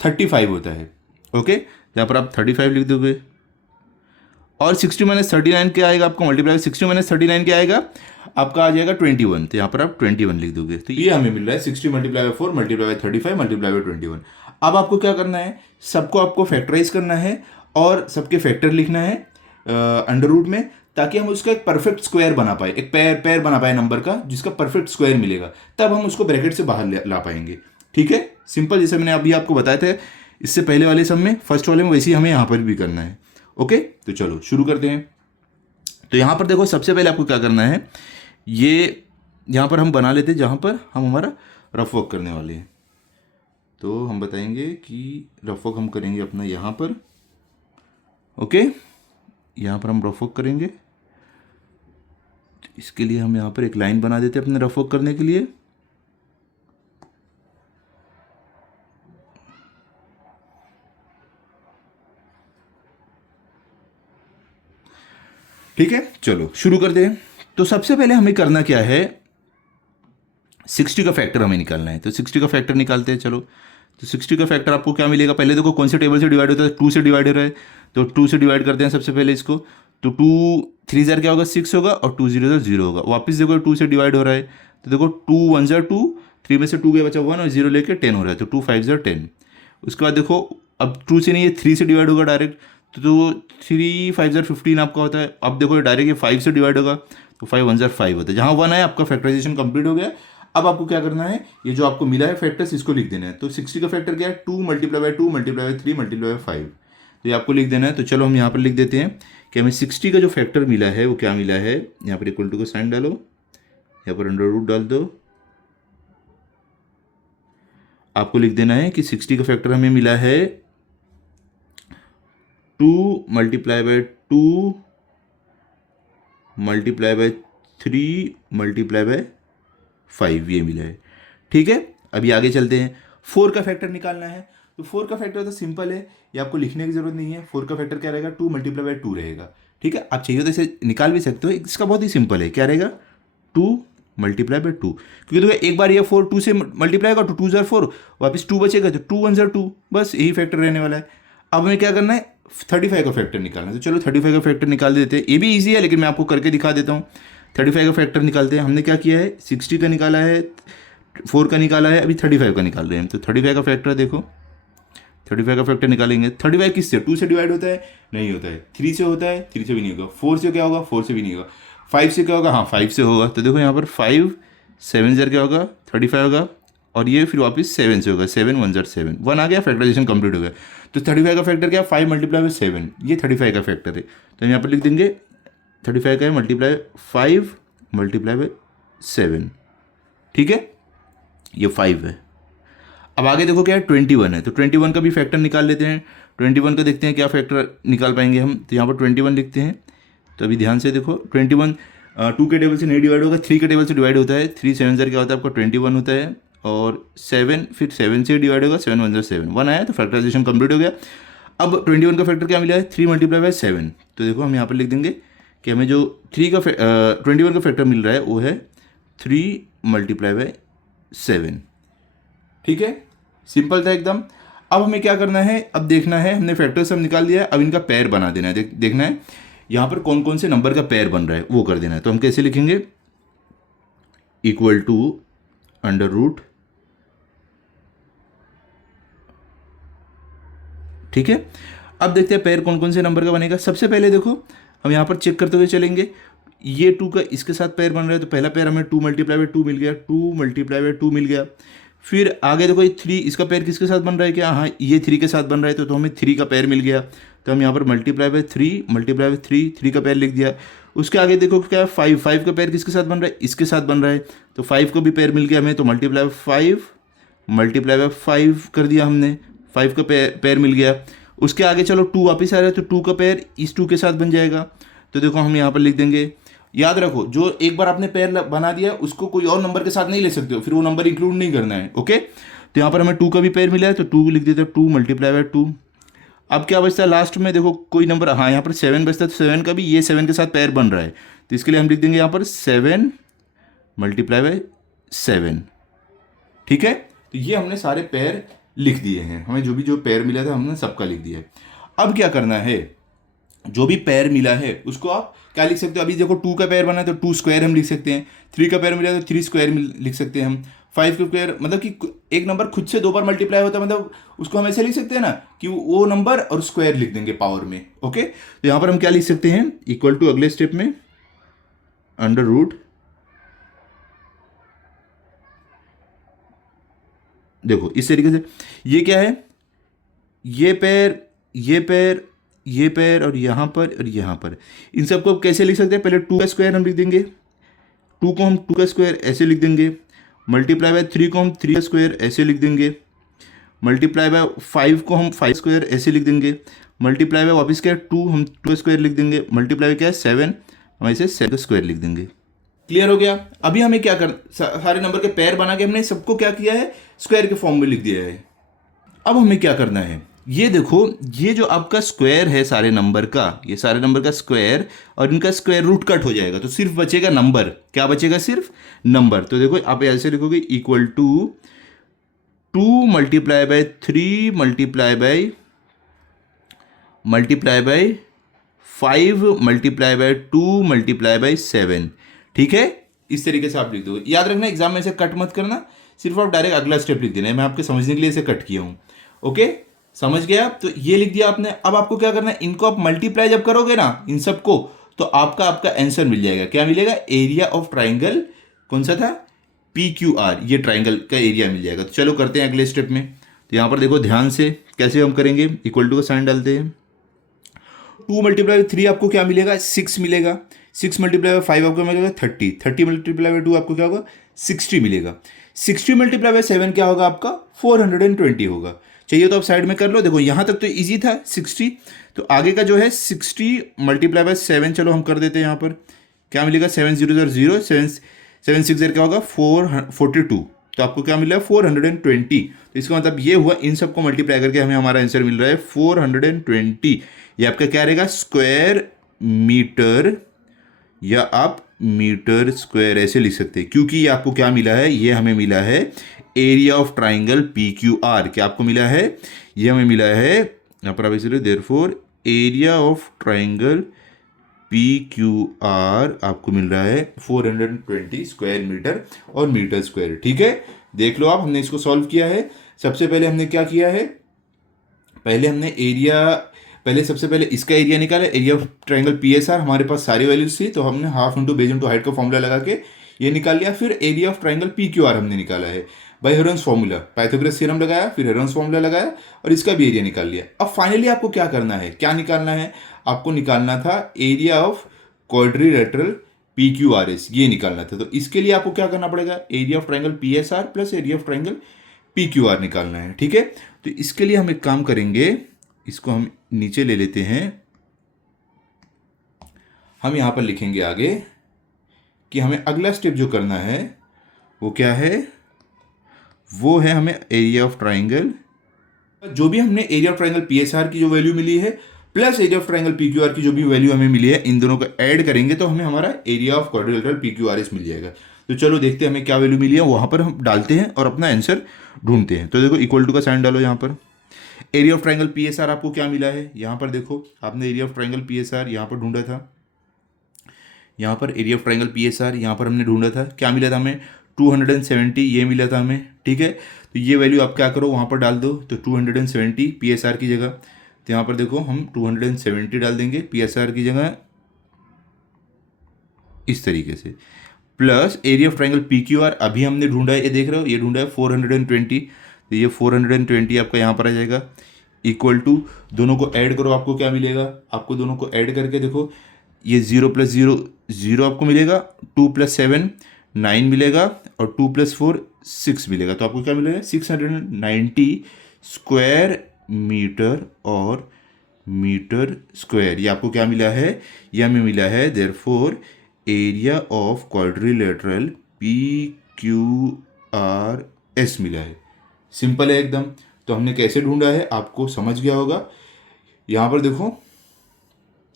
35 होता है। ओके, यहां पर आप 35 लिख दोगे। और 60 माइनस 39 क्या आएगा आपका, मल्टीप्लाई 60 माइनस 39 क्या आएगा आपका आ जाएगा 21, तो यहाँ पर आप 21 लिख दोगे। तो ये हमें मिल रहा है 60 multiply by 4 multiply by 35 multiply by 21। अब आपको क्या करना है, सबको आपको फैक्टराइज करना है, और सबके फैक्टर लिखना है अंडर रूट में, ताकि हम उसका एक परफेक्ट स्क्वायर बना पाए, एक पैर बना पाए नंबर का जिसका परफेक्ट स्क्वायर मिलेगा, तब हम उसको ब्रैकेट से बाहर ला पाएंगे। ठीक है, सिंपल, जैसे मैंने अभी आपको बताया था इससे पहले वाले सब में, फर्स्ट वाले में, वैसे ही हमें यहाँ पर भी करना है। ओके, तो चलो शुरू करते हैं। तो यहाँ पर देखो, सबसे पहले आपको क्या करना है, ये यहाँ पर हम बना लेते हैं जहाँ पर हम हमारा रफ वर्क करने वाले हैं। तो हम बताएंगे कि रफ वर्क हम करेंगे अपना यहाँ पर। ओके, यहाँ पर हम रफ वर्क करेंगे। तो इसके लिए हम यहाँ पर एक लाइन बना देते हैं अपने रफ वर्क करने के लिए। ठीक है, चलो शुरू करते हैं। तो सबसे पहले हमें करना क्या है, 60 का फैक्टर हमें निकालना है। तो 60 का फैक्टर निकालते हैं। चलो, तो 60 का फैक्टर आपको क्या मिलेगा, पहले देखो कौन से टेबल से डिवाइड होता है, 2 से डिवाइड हो रहा है, तो 2 से डिवाइड करते हैं सबसे पहले इसको। तो 2 3 ज़र क्या होगा, 6 होगा, और 2 0 0 होगा। वापस देखो 2 से डिवाइड हो रहा है, तो देखो 2 1 ज़र 2, 3 में से 2 गया बचा 1, और 0 लेके 10 हो रहा है, तो 2 5 ज़र 10। उसके बाद देखो अब 2 से नहीं, ये 3 से डिवाइड होगा डायरेक्ट, तो 3 5 ज़र 15 आपका होता है। अब देखो डायरेक्ट ये 5 से डिवाइड होगा, तो 5 1 ज़र 5 होता है। जहाँ 1 है आपका फैक्टराइजेशन कंप्लीट हो गया। अब आपको क्या करना है, ये जो आपको मिला है फैक्टर्स, इसको लिख देना है। तो 60 का फैक्टर क्या है, 2 multiply by 2 multiply by 3 multiply by 5, तो ये आपको लिख देना है। तो चलो हम यहाँ पर लिख देते हैं कि हमें 60 का जो फैक्टर मिला है वो क्या मिला है। यहाँ पर इक्वल टू का साइन डालो, यहाँ पर अंडर रूट डाल दो। आपको लिख देना है कि 60 का फैक्टर हमें मिला है 2 multiply by 2 multiply by 3 multiply by 5, ये मिला है। ठीक है, अभी आगे चलते हैं। 4 का फैक्टर निकालना है। तो 4 का फैक्टर तो सिंपल है, ये आपको लिखने की जरूरत नहीं है। 4 का फैक्टर क्या रहेगा, 2 मल्टीप्लाई बाय 2 रहेगा। ठीक है, आप चाहिए तो इसे निकाल भी सकते हो, इसका बहुत ही सिंपल है, क्या रहेगा, 2 मल्टीप्लाई बाय 2, क्योंकि देखो एक बार ये 4 2 से मल्टीप्लाई होगा, तो 2 ज़र 4, वापस 2 बचेगा, तो 2 1 ज़र 2, बस यही फैक्टर रहने वाला है। अब हमें क्या करना है, 35 का फैक्टर निकालना है। तो चलो 35 का फैक्टर निकाल देते हैं, ये भी ईजी है, लेकिन मैं आपको करके दिखा देता हूँ। 35 का फैक्टर निकालते हैं। हमने क्या किया है, 60 का निकाला है, 4 का निकाला है, अभी 35 का निकाल रहे हैं। तो 35 का फैक्टर देखो, 35 का फैक्टर निकालेंगे। 35 किससे, 2 से डिवाइड होता है, नहीं होता है। 3 से होता है, 3 से भी नहीं होगा। 4 से क्या होगा, 4 से भी नहीं होगा। 5 से क्या होगा, हाँ 5 से होगा। तो देखो यहाँ पर 5 7 ज़र क्या होगा, 35 होगा, और ये फिर वापस 7 से होगा, 7 1 ज़र 7, 1 आ गया, फैक्टराइजेशन कंप्लीट हो गया। तो 35 का फैक्टर क्या है, 5 मल्टीप्लाई बाय 7, ये 35 का फैक्टर है। तो यहाँ पर लिख देंगे 35 का है मल्टीप्लाई 5 मल्टीप्लाई बाय 7। ठीक है, ये 5 है। अब आगे देखो क्या है, 21 है। तो 21 का भी फैक्टर निकाल लेते हैं। 21 का देखते हैं क्या फैक्टर निकाल पाएंगे हम। तो यहाँ पर 21 लिखते हैं। तो अभी ध्यान से देखो, 21 2 के टेबल से नहीं डिवाइड होगा, 3 के टेबल से डिवाइड होता है। 3 7 ज़र क्या होता है आपका 21 होता है, और 7 फिर 7 से डिवाइड होगा, 7 1 ज़र 7, 1 आया, तो फैक्टराइजेशन कंप्लीट हो गया। अब 21 का फैक्टर क्या मिला है, 3 मल्टीप्लाई बाय 7। तो देखो हम यहाँ पर लिख देंगे कि हमें जो 21 का फैक्टर मिल रहा है वो है 3 मल्टीप्लाई बाय 7। ठीक है, सिंपल था एकदम। अब हमें क्या करना है, अब देखना है, हमने फैक्टर सब निकाल दिया है, अब इनका पेयर बना देना है। देखना है यहाँ पर कौन कौन से नंबर का पेयर बन रहा है, वो कर देना है। तो हम कैसे लिखेंगे, इक्वल टू अंडर रूट। ठीक है, अब देखते हैं पेयर कौन कौन से नंबर का बनेगा। सबसे पहले देखो हम यहाँ पर चेक करते हुए चलेंगे, ये 2 का इसके साथ पेयर बन रहा है, तो पहला पेयर हमें 2 मल्टीप्लाई बाय 2 मिल गया, 2 मल्टीप्लाई बाय 2 मिल गया। फिर आगे देखो ये 3, इसका पेयर किसके साथ बन रहा है, क्या, हाँ ये 3 के साथ बन रहा है, तो हमें 3 का पेयर मिल गया। तो हम यहाँ पर मल्टीप्लाई बाय 3 मल्टीप्लाई बाय 3 का पेयर लिख दिया। उसके आगे देखो क्या है, 5 का पेयर किसके साथ बन रहा है, इसके साथ बन रहा है, तो 5 को भी पेयर मिल गया हमें। तो मल्टीप्लाई बाय 5 मल्टीप्लाई बाय 5 कर दिया हमने, 5 का पेयर मिल गया। उसके आगे चलो 2 वापस आ रहा है, तो 2 का पेयर इस 2 के साथ बन जाएगा। तो देखो हम यहाँ पर लिख देंगे, याद रखो जो एक बार आपने पेयर बना दिया उसको कोई और नंबर के साथ नहीं ले सकते हो, फिर वो नंबर इंक्लूड नहीं करना है। ओके, तो यहाँ पर हमें 2 का भी पेयर मिला है, तो 2 लिख देते हैं, 2 मल्टीप्लाई बाय 2। अब क्या बचता है लास्ट में, देखो कोई नंबर, हाँ यहाँ पर 7 बचता है, तो 7 का भी ये 7 के साथ पेयर बन रहा है, तो इसके लिए हम लिख देंगे यहाँ पर 7 मल्टीप्लाई बाय 7। ठीक है, तो ये हमने सारे पेयर लिख दिए हैं, हमें जो पेयर मिला था हमने सबका लिख दिया है। अब क्या करना है, जो भी पेयर मिला है उसको आप क्या लिख सकते हो, अभी देखो 2 का पेयर बना है तो 2 स्क्वायर हम लिख सकते हैं, 3 का पेयर मिला है तो 3 स्क्वायर लिख सकते हैं हम, 5 का स्क्वायर मतलब कि एक नंबर खुद से 2 बार मल्टीप्लाई होता है, मतलब उसको हम ऐसे लिख सकते हैं ना कि वो नंबर और स्क्वायर लिख देंगे पावर में। ओके, तो यहाँ पर हम क्या लिख सकते हैं, इक्वल टू अगले स्टेप में अंडर रूट, देखो इस तरीके से, ये क्या है, ये पैर, ये पैर, ये पैर, और यहाँ पर इन सबको कैसे लिख सकते हैं, पहले 2 का स्क्वायर हम लिख देंगे, 2 को हम 2 का स्क्वायर ऐसे लिख देंगे, मल्टीप्लाई बाय 3 को हम 3 का स्क्वायर ऐसे लिख देंगे, मल्टीप्लाई बाय 5 को हम 5 स्क्वायर ऐसे लिख देंगे, मल्टीप्लाई बाय वापस क्या है 2 हम 2 स्क्वायर लिख देंगे, मल्टीप्लाई बाय क्या है 7 हम ऐसे 7 का स्क्वायर लिख देंगे। क्लियर हो गया। अभी हमें क्या कर, सारे नंबर के पैर बना के हमने सबको क्या किया है, स्क्वायर के फॉर्म में लिख दिया है। अब हमें क्या करना है, ये देखो, ये जो आपका स्क्वायर है सारे नंबर का, ये सारे नंबर का स्क्वायर और इनका स्क्वायर रूट कट हो जाएगा, तो सिर्फ बचेगा नंबर। क्या बचेगा, सिर्फ नंबर। तो देखो आप ऐसे लिखोगे equal to 2 multiply by 3 multiply by 5 multiply by 2 multiply by 7। ठीक है, इस तरीके से आप लिख दो। याद रखना एग्जाम में से कट मत करना, सिर्फ आप डायरेक्ट अगला स्टेप लिख देना है। मैं आपके समझने के लिए इसे कट किया हूँ। ओके, समझ गया। तो ये लिख दिया आपने। अब आपको क्या करना है, इनको आप मल्टीप्लाई जब करोगे ना इन सबको, तो आपका आंसर मिल जाएगा। क्या मिलेगा, एरिया ऑफ ट्राइंगल, कौन सा था, PQR, ये ट्राइंगल का एरिया मिल जाएगा। तो चलो करते हैं अगले स्टेप में। तो यहाँ पर देखो ध्यान से कैसे हम करेंगे, इक्वल टू का साइन डालते हैं। 2 मल्टीप्लाई 3 आपको क्या मिलेगा, 6 मिलेगा। 6 मल्टीप्लाई बाय 5 आपको मिलेगा 30। 30 मल्टीप्लाई बाय 2 आपको क्या होगा, 60 मिलेगा। 60 मल्टीप्लाई बाय 7 क्या होगा आपका, 420 होगा। चाहिए तो आप साइड में कर लो। देखो यहाँ तक तो इजी था 60, तो आगे का जो है 60 मल्टीप्लाई बाय 7, चलो हम कर देते हैं। यहाँ पर क्या मिलेगा, 7 0 0, 7 6 क्या होगा 442, तो आपको क्या मिल रहा है 420। तो इसका मतलब ये हुआ, इन सबको मल्टीप्लाई करके हमें हमारा आंसर मिल रहा है 420। ये आपका क्या रहेगा, स्क्वायर मीटर, या आप मीटर स्क्वायर ऐसे लिख सकते हैं, क्योंकि ये आपको क्या मिला है, ये हमें मिला है एरिया ऑफ ट्राइंगल PQR। क्या आपको मिला है, ये हमें मिला है, यहाँ पर आप इसे therefore area of triangle PQR आपको मिल रहा है 420 स्क्वायर मीटर और मीटर स्क्वायर। ठीक है, देख लो आप, हमने इसको सॉल्व किया है। सबसे पहले हमने क्या किया है, सबसे पहले इसका एरिया निकाला, एरिया ऑफ ट्राइंगल PSR। हमारे पास सारी वैल्यूज थी, तो हमने half into base into height का फॉर्मूला लगा के ये निकाल लिया। फिर एरिया ऑफ ट्राइंगल PQR हमने निकाला है by Heron's formula, Pythagoras theorem लगाया, फिर हेरोन्स फॉर्मूला लगाया और इसका भी एरिया निकाल लिया। अब फाइनली आपको क्या करना है, क्या निकालना है, आपको निकालना था एरिया ऑफ क्वाड्रिलेटरल PQRS, ये निकालना था। तो इसके लिए आपको क्या करना पड़ेगा, area of triangle PSR plus area of triangle PQR निकालना है। ठीक है, तो इसके लिए हम एक काम करेंगे, इसको हम नीचे ले लेते हैं। हम यहां पर लिखेंगे आगे कि हमें अगला स्टेप जो करना है वो क्या है, वो है हमें एरिया ऑफ ट्राइंगल, जो भी हमने एरिया ऑफ ट्राइंगल PSR की जो वैल्यू मिली है plus area of triangle PQR की जो भी वैल्यू हमें मिली है, इन दोनों को ऐड करेंगे तो हमें हमारा एरिया ऑफ क्वाड्रिलेटरल PQRS मिल जाएगा। तो चलो देखते हैं हमें क्या वैल्यू मिली है, वहां पर हम डालते हैं और अपना आंसर ढूंढते हैं। तो देखो इक्वल टू का साइन डालो। यहाँ पर एरिया ऑफ ट्राइंगल PSR आपको क्या मिला है, यहाँ पर देखो आपने एरिया ऑफ ट्राइंगल PSR यहाँ पर ढूंढा था, यहाँ पर एरिया ऑफ ट्राइंगल PSR यहाँ पर हमने ढूंढा था, क्या मिला था हमें 270, ये मिला था हमें। ठीक है, तो ये वैल्यू आप क्या करो, वहाँ पर डाल दो। तो 270 PSR की जगह, तो यहाँ पर देखो हम 270 डाल देंगे PSR की जगह, इस तरीके से, plus area of triangle PQR अभी हमने ढूंढा है, ये देख रहे हो, ये ढूंढा है 420, तो ये 420 आपका यहाँ पर आ जाएगा, इक्वल टू, दोनों को ऐड करो, आपको क्या मिलेगा, आपको दोनों को ऐड करके देखो, ये 0 + 0 0 आपको मिलेगा, 2 + 7 9 मिलेगा और 2 + 4 6 मिलेगा। तो आपको क्या मिलेगा 690 स्क्वायर मीटर और मीटर स्क्वायर। ये आपको क्या मिला है, ये हमें मिला है therefore area of quadrilateral PQRS मिला है। सिंपल है एकदम। तो हमने कैसे ढूंढा है आपको समझ गया होगा। यहाँ पर देखो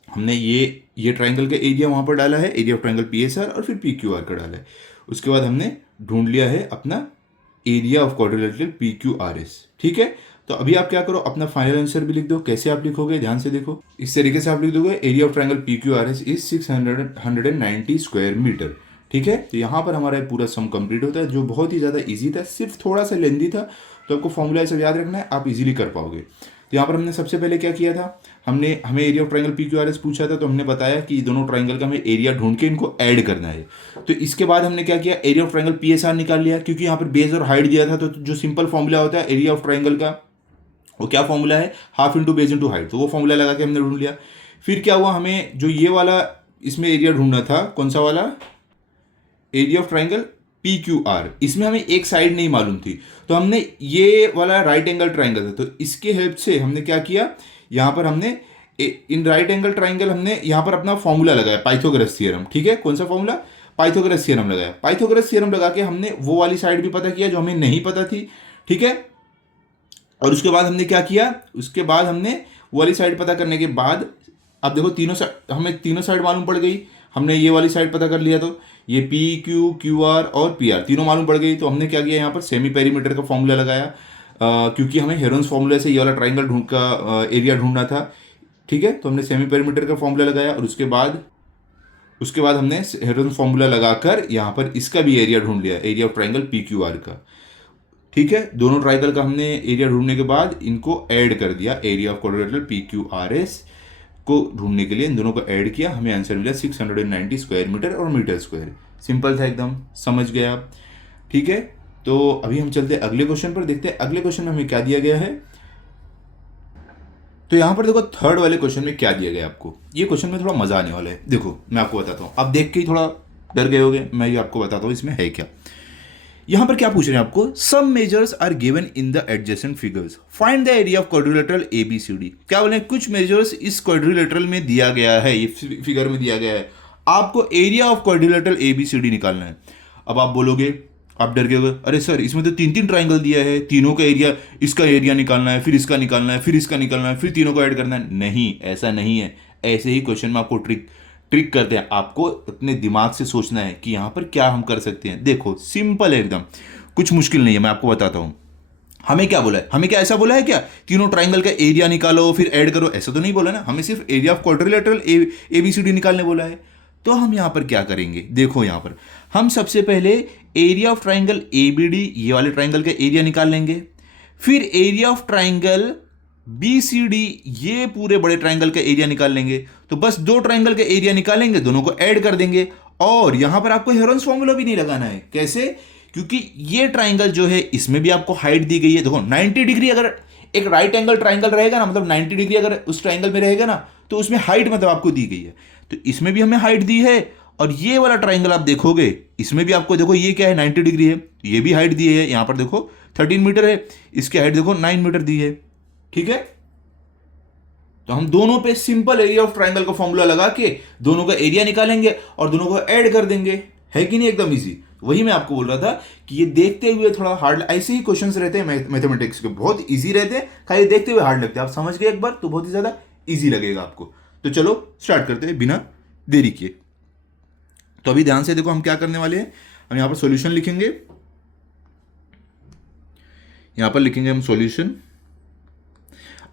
हमने ये ट्राइंगल का एरिया वहाँ पर डाला है, एरिया ऑफ ट्राइंगल PSR, और फिर PQR का डाला है। उसके बाद हमने ढूंढ लिया है अपना एरिया ऑफ क्वाड्रिलेटरल PQRS। ठीक है, तो अभी आप क्या करो, अपना फाइनल आंसर भी लिख दो। कैसे आप लिखोगे, ध्यान से देखो, इस तरीके से आप लिख दोगे, area of triangle PQRS is 690 square metre. ठीक है, तो यहाँ पर हमारा पूरा सम कंप्लीट होता है, जो बहुत ही ज़्यादा इजी था, सिर्फ थोड़ा सा लेंदी था, तो आपको फॉर्मूला सब याद रखना है, आप इजीली कर पाओगे। तो यहाँ पर हमने सबसे पहले क्या किया था, हमें area of triangle P Q R S पूछा था, तो हमने बताया कि दोनों ट्राइंगल का हमें एरिया ढूंढ के इनको ऐड करना है। तो इसके बाद हमने क्या किया, area of triangle P S R निकाल लिया, क्योंकि यहाँ पर बेस और हाइट दिया था, तो जो सिंपल फॉर्मूला होता है एरिया ऑफ ट्राइंगल का, वो क्या फॉर्मूला है, half into base into height, तो वो फॉर्मूला लगा के हमने ढूंढ लिया। फिर क्या हुआ, हमें जो ये वाला इसमें एरिया ढूंढना था, कौन सा वाला, area of triangle P Q R, इसमें हमें एक साइड नहीं मालूम थी, तो हमने ये वाला राइट एंगल ट्राइंगल था, तो इसके हेल्प से हमने क्या किया, यहाँ पर हमने इन राइट एंगल ट्राइंगल हमने यहाँ पर अपना फॉर्मूला लगाया, पाइथागोरस थ्योरम। ठीक है, कौन सा फॉर्मूला, पाइथागोरस थ्योरम लगाया। पाइथागोरस थ्योरम लगा के हमने वो वाली साइड भी पता किया जो हमें नहीं पता थी। ठीक है, और उसके बाद हमने क्या किया, उसके बाद हमने वो वाली साइड पता करने के बाद, अब देखो तीनों साइड, हमें तीनों साइड मालूम पड़ गई, हमने ये वाली साइड पता कर लिया, तो ये पी क्यू क्यू आर और पी आर तीनों मालूम पड़ गई। तो हमने क्या किया, यहाँ पर सेमी पेरीमीटर का फॉर्मूला लगाया, क्योंकि हमें हेरोन्स फॉर्मूले से ये वाला ट्राइंगल ढूंढ का एरिया ढूंढना था। ठीक है, तो हमने सेमी पेरीमीटर का फॉर्मूला लगाया, और उसके बाद हमने हेरोन्स फॉर्मूला लगाकर यहाँ पर इसका भी एरिया ढूंढ लिया, area of triangle P Q R का। ठीक है, दोनों ट्राइंगल का हमने एरिया ढूंढने के बाद इनको ऐड कर दिया, area of quadrilateral P Q R S को ढूंढने के लिए इन दोनों को ऐड किया, हमें आंसर मिला 690 स्क्वायर मीटर और मीटर स्क्वायर। सिंपल था एकदम, समझ गए आप। ठीक है, तो अभी हम चलते हैं अगले क्वेश्चन पर, देखते हैं अगले क्वेश्चन में हमें क्या दिया गया है। तो यहाँ पर देखो थर्ड वाले क्वेश्चन में क्या दिया गया आपको, ये क्वेश्चन में थोड़ा मजा आने वाला है। देखो मैं आपको बताता हूँ, आप देख के ही थोड़ा डर गए होगे, मैं ये आपको बताता हूँ इसमें है क्या। यहां पर क्या पूछ रहे हैं आपको, some measures are given in the adjacent figures, find the area of quadrilateral ABCD. क्या बोले, कुछ मेजर्स इस क्वाड्रिलेटरल में दिया गया है, ये फिगर में दिया गया है, आपको एरिया ऑफ क्वाड्रिलेटरल एबीसीडी निकालना है। अब आप बोलोगे, आप डर गए होगे, अरे सर इसमें तो तीन तीन ट्राइंगल दिया है, तीनों का एरिया, इसका एरिया निकालना है, फिर इसका निकालना है, फिर इसका निकालना है, फिर तीनों को ऐड करना है। नहीं, ऐसा नहीं है। ऐसे ही क्वेश्चन में आपको ट्रिक करते हैं, आपको अपने दिमाग से सोचना है कि यहाँ पर क्या हम कर सकते हैं। देखो सिंपल है एकदम, कुछ मुश्किल नहीं है, मैं आपको बताता हूँ। हमें क्या बोला है, हमें क्या ऐसा बोला है क्या, तीनों ट्राइंगल का एरिया निकालो फिर ऐड करो, ऐसा तो नहीं बोला ना, हमें सिर्फ एरिया ऑफ क्वाड्रिलेटरल एबीसीडी निकालने बोला है। तो हम यहाँ पर क्या करेंगे, देखो यहाँ पर हम सबसे पहले एरिया ऑफ ट्राइंगल एबीडी, ये वाले ट्राइंगल का एरिया निकाल लेंगे, फिर area of triangle B C D, ये पूरे बड़े ट्राइंगल का एरिया निकाल लेंगे। तो बस दो ट्राइंगल का एरिया निकालेंगे, दोनों को ऐड कर देंगे, और यहां पर आपको हेरोन्स फॉर्मूला भी नहीं लगाना है। कैसे, क्योंकि ये ट्राइंगल जो है इसमें भी आपको हाइट दी गई है। देखो 90 डिग्री अगर एक राइट एंगल ट्राइंगल रहेगा ना, मतलब 90 डिग्री अगर उस ट्राइंगल में रहेगा ना, तो उसमें हाइट मतलब आपको दी गई है, तो इसमें भी हमें हाइट दी है। और ये वाला ट्राइंगल आप देखोगे, इसमें भी आपको देखो ये क्या है, 90 डिग्री है, ये भी हाइट दी है, यहां पर देखो 13 मीटर है, इसकी हाइट देखो 9 मीटर दी है। ठीक है, तो हम दोनों पे सिंपल एरिया ऑफ ट्राइंगल का फॉर्मूला लगा के दोनों का एरिया निकालेंगे और दोनों को ऐड कर देंगे। है कि नहीं, एकदम इजी। वही मैं आपको बोल रहा था कि ये देखते हुए थोड़ा हार्ड, ऐसे ही क्वेश्चंस रहते हैं मैथमेटिक्स के, बहुत इजी रहते हैं, खाली देखते हुए हार्ड लगते हैं। आप समझ गए एक बार तो बहुत ही ज्यादा इजी लगेगा आपको। तो चलो स्टार्ट करते हैं बिना देरी किए। तो अभी ध्यान से देखो हम क्या करने वाले हैं, हम यहां पर सॉल्यूशन लिखेंगे, यहां पर लिखेंगे हम सॉल्यूशन।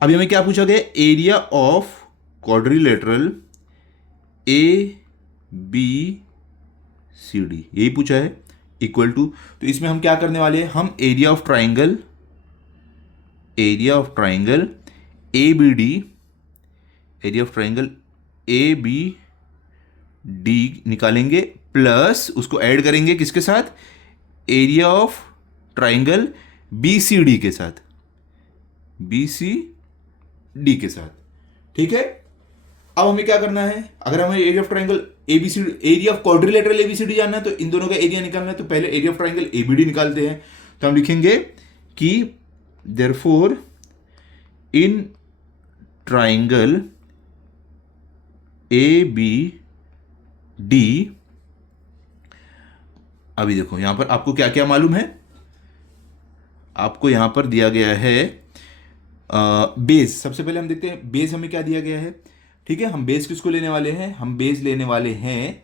अभी हमें क्या पूछा गया, area of quadrilateral A B C D, यही पूछा है, इक्वल टू। तो इसमें हम क्या करने वाले हैं, हम area of triangle A B D, area of triangle A B D निकालेंगे, प्लस उसको ऐड करेंगे किसके साथ, area of triangle B C D के साथ, बी सी डी के साथ। ठीक है, अब हमें क्या करना है, अगर हमें area of triangle ABCD, area of quadrilateral ABCD जानना है, तो इन दोनों का एरिया निकालना है। तो पहले एरिया ऑफ ट्राइंगल एबीडी निकालते हैं। तो हम लिखेंगे कि therefore in triangle A B D, अभी देखो यहां पर आपको क्या क्या मालूम है, आपको यहां पर दिया गया है बेस। सबसे पहले हम देखते हैं बेस हमें क्या दिया गया है। ठीक है, हम बेस किसको लेने वाले हैं, हम बेस लेने वाले हैं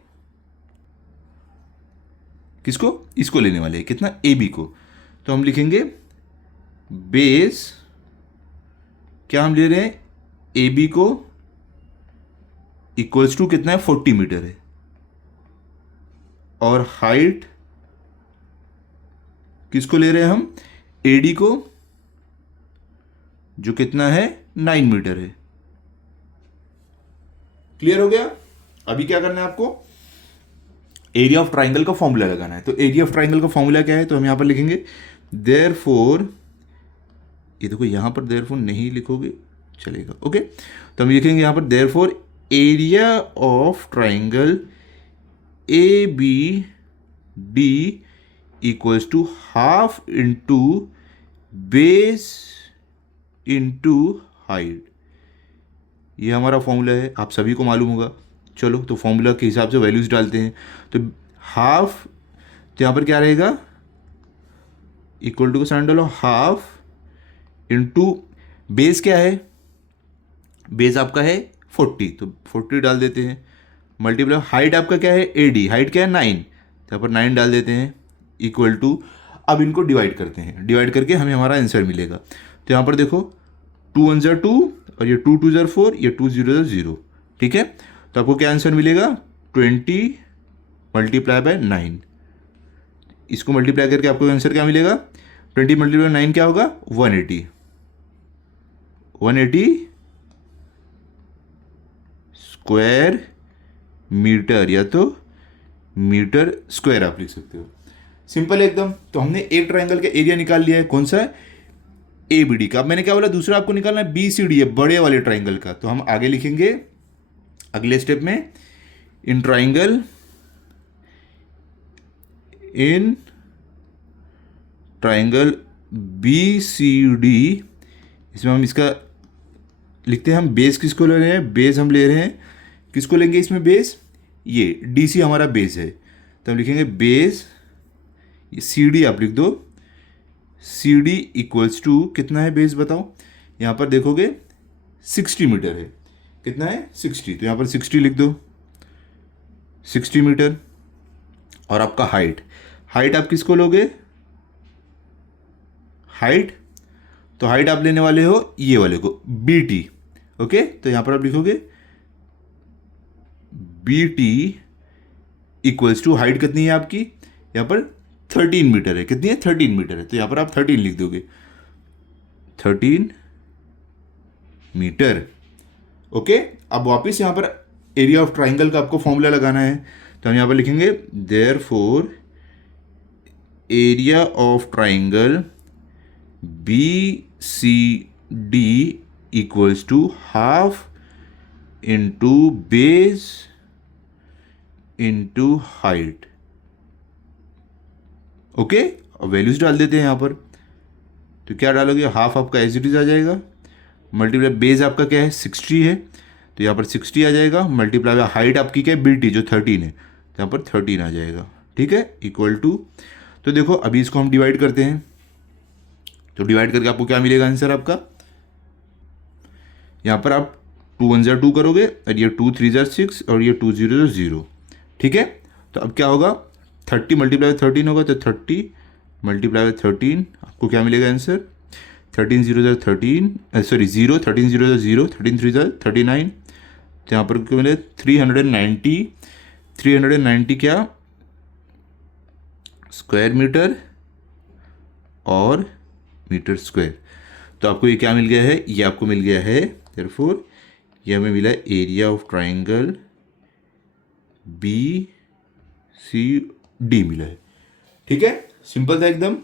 किसको, इसको लेने वाले हैं, कितना, ए बी को। तो हम लिखेंगे बेस, क्या हम ले रहे हैं, ए बी को इक्वल्स टू कितना है, 40 मीटर है। और हाइट किसको ले रहे हैं हम, एडी को, जो कितना है 9 मीटर है। क्लियर हो गया। अभी क्या करना है आपको, एरिया ऑफ ट्राइंगल का फॉर्मूला लगाना है। तो एरिया ऑफ ट्राइंगल का फॉर्मूला क्या है, तो हम यहां पर लिखेंगे देयरफॉर, ये देखो यहां पर देयरफॉर नहीं लिखोगे चलेगा, ओके। तो हम लिखेंगे यहां पर therefore area of triangle A B D equals to half into base into height. ये हमारा फॉर्मूला है, आप सभी को मालूम होगा। चलो तो फॉर्मूला के हिसाब से वैल्यूज डालते हैं। तो हाफ, तो यहाँ पर क्या रहेगा, इक्वल टू का साइन डालो, हाफ इंटू बेस क्या है, बेस आपका है 40, तो 40 डाल देते हैं, मल्टीप्लाई हाइट आपका क्या है एडी, हाइट क्या है 9, तो यहाँ पर 9 डाल देते हैं, इक्वल टू, अब इनको डिवाइड करते हैं, डिवाइड करके हमें हमारा आंसर मिलेगा। तो यहाँ पर देखो 2 1 ज़ा 2 और ये 2 2 ज़ा 4, ये 2 0 ज़ा 0, ठीक है। तो आपको क्या आंसर मिलेगा, 20 मल्टीप्लाई बाय 9। इसको मल्टीप्लाई करके आपको आंसर क्या मिलेगा, 20 मल्टीप्लाई 9 क्या होगा, 180 स्क्वायर मीटर, या तो मीटर स्क्वायर आप लिख सकते हो। सिंपल एकदम। तो हमने एक ट्रायंगल का एरिया निकाल लिया है, कौन सा है, ए बी डी का। अब मैंने क्या बोला, दूसरा आपको निकालना है बी सी डी है, बड़े वाले ट्रायंगल का। तो हम आगे लिखेंगे अगले स्टेप में, in triangle B C D, इसमें हम इसका लिखते हैं, हम बेस किसको ले रहे हैं, बेस हम ले रहे हैं, किसको लेंगे इसमें बेस, ये डी सी हमारा बेस है। तो हम लिखेंगे बेस, सी डी आप लिख दो, सी डी इक्वल्स टू कितना है बेस बताओ, यहाँ पर देखोगे 60 मीटर है, कितना है 60, तो यहाँ पर 60 लिख दो, 60 मीटर। और आपका हाइट, हाइट आप किसको लोगे, हाइट, तो हाइट आप लेने वाले हो ये वाले को, बी टी, ओके। तो यहाँ पर आप लिखोगे B T equals to, height कितनी है आपकी, यहाँ पर 13 मीटर है, कितनी है 13 मीटर है, तो यहाँ पर आप 13 लिख दोगे, 13 मीटर, ओके। अब वापस यहाँ पर एरिया ऑफ ट्राइंगल का आपको फॉर्मूला लगाना है। तो हम यहाँ पर लिखेंगे therefore area of triangle B C D equals to half into base into height, okay. और वैल्यूज डाल देते हैं यहाँ पर। तो क्या डालोगे, हाफ आपका एज इट इज आ जाएगा, मल्टीप्लाई बेस आपका क्या है 60 है, तो यहाँ पर 60 आ जाएगा, मल्टीप्लाई बाय हाइट आपकी क्या है बी टी जो 13 है, तो यहाँ पर 13 आ जाएगा, ठीक है, इक्वल टू। तो देखो अभी इसको हम डिवाइड करते हैं। तो डिवाइड करके आपको क्या मिलेगा आंसर आपका, यहाँ पर आप 2 1 ज़ा 2 करोगे, और ये 2 3 ज़ा 6 और ये 2 0 ज़ा 0, ठीक है। तो अब क्या होगा, 30 मल्टीप्लाई 13 होगा, तो 30 मल्टीप्लाई 13 आपको क्या मिलेगा आंसर, 13 0 ज़ा 13, सॉरी 0, 13 0 ज़ा 0, 13 3 ज़ा 39, तो यहाँ पर क्या मिले 390, 390 क्या स्क्वायर मीटर और मीटर स्क्वायर। तो आपको ये क्या मिल गया है, ये आपको मिल गया है, देयरफॉर ये हमें मिला area of triangle B C D मिला है, ठीक है। सिंपल था एकदम।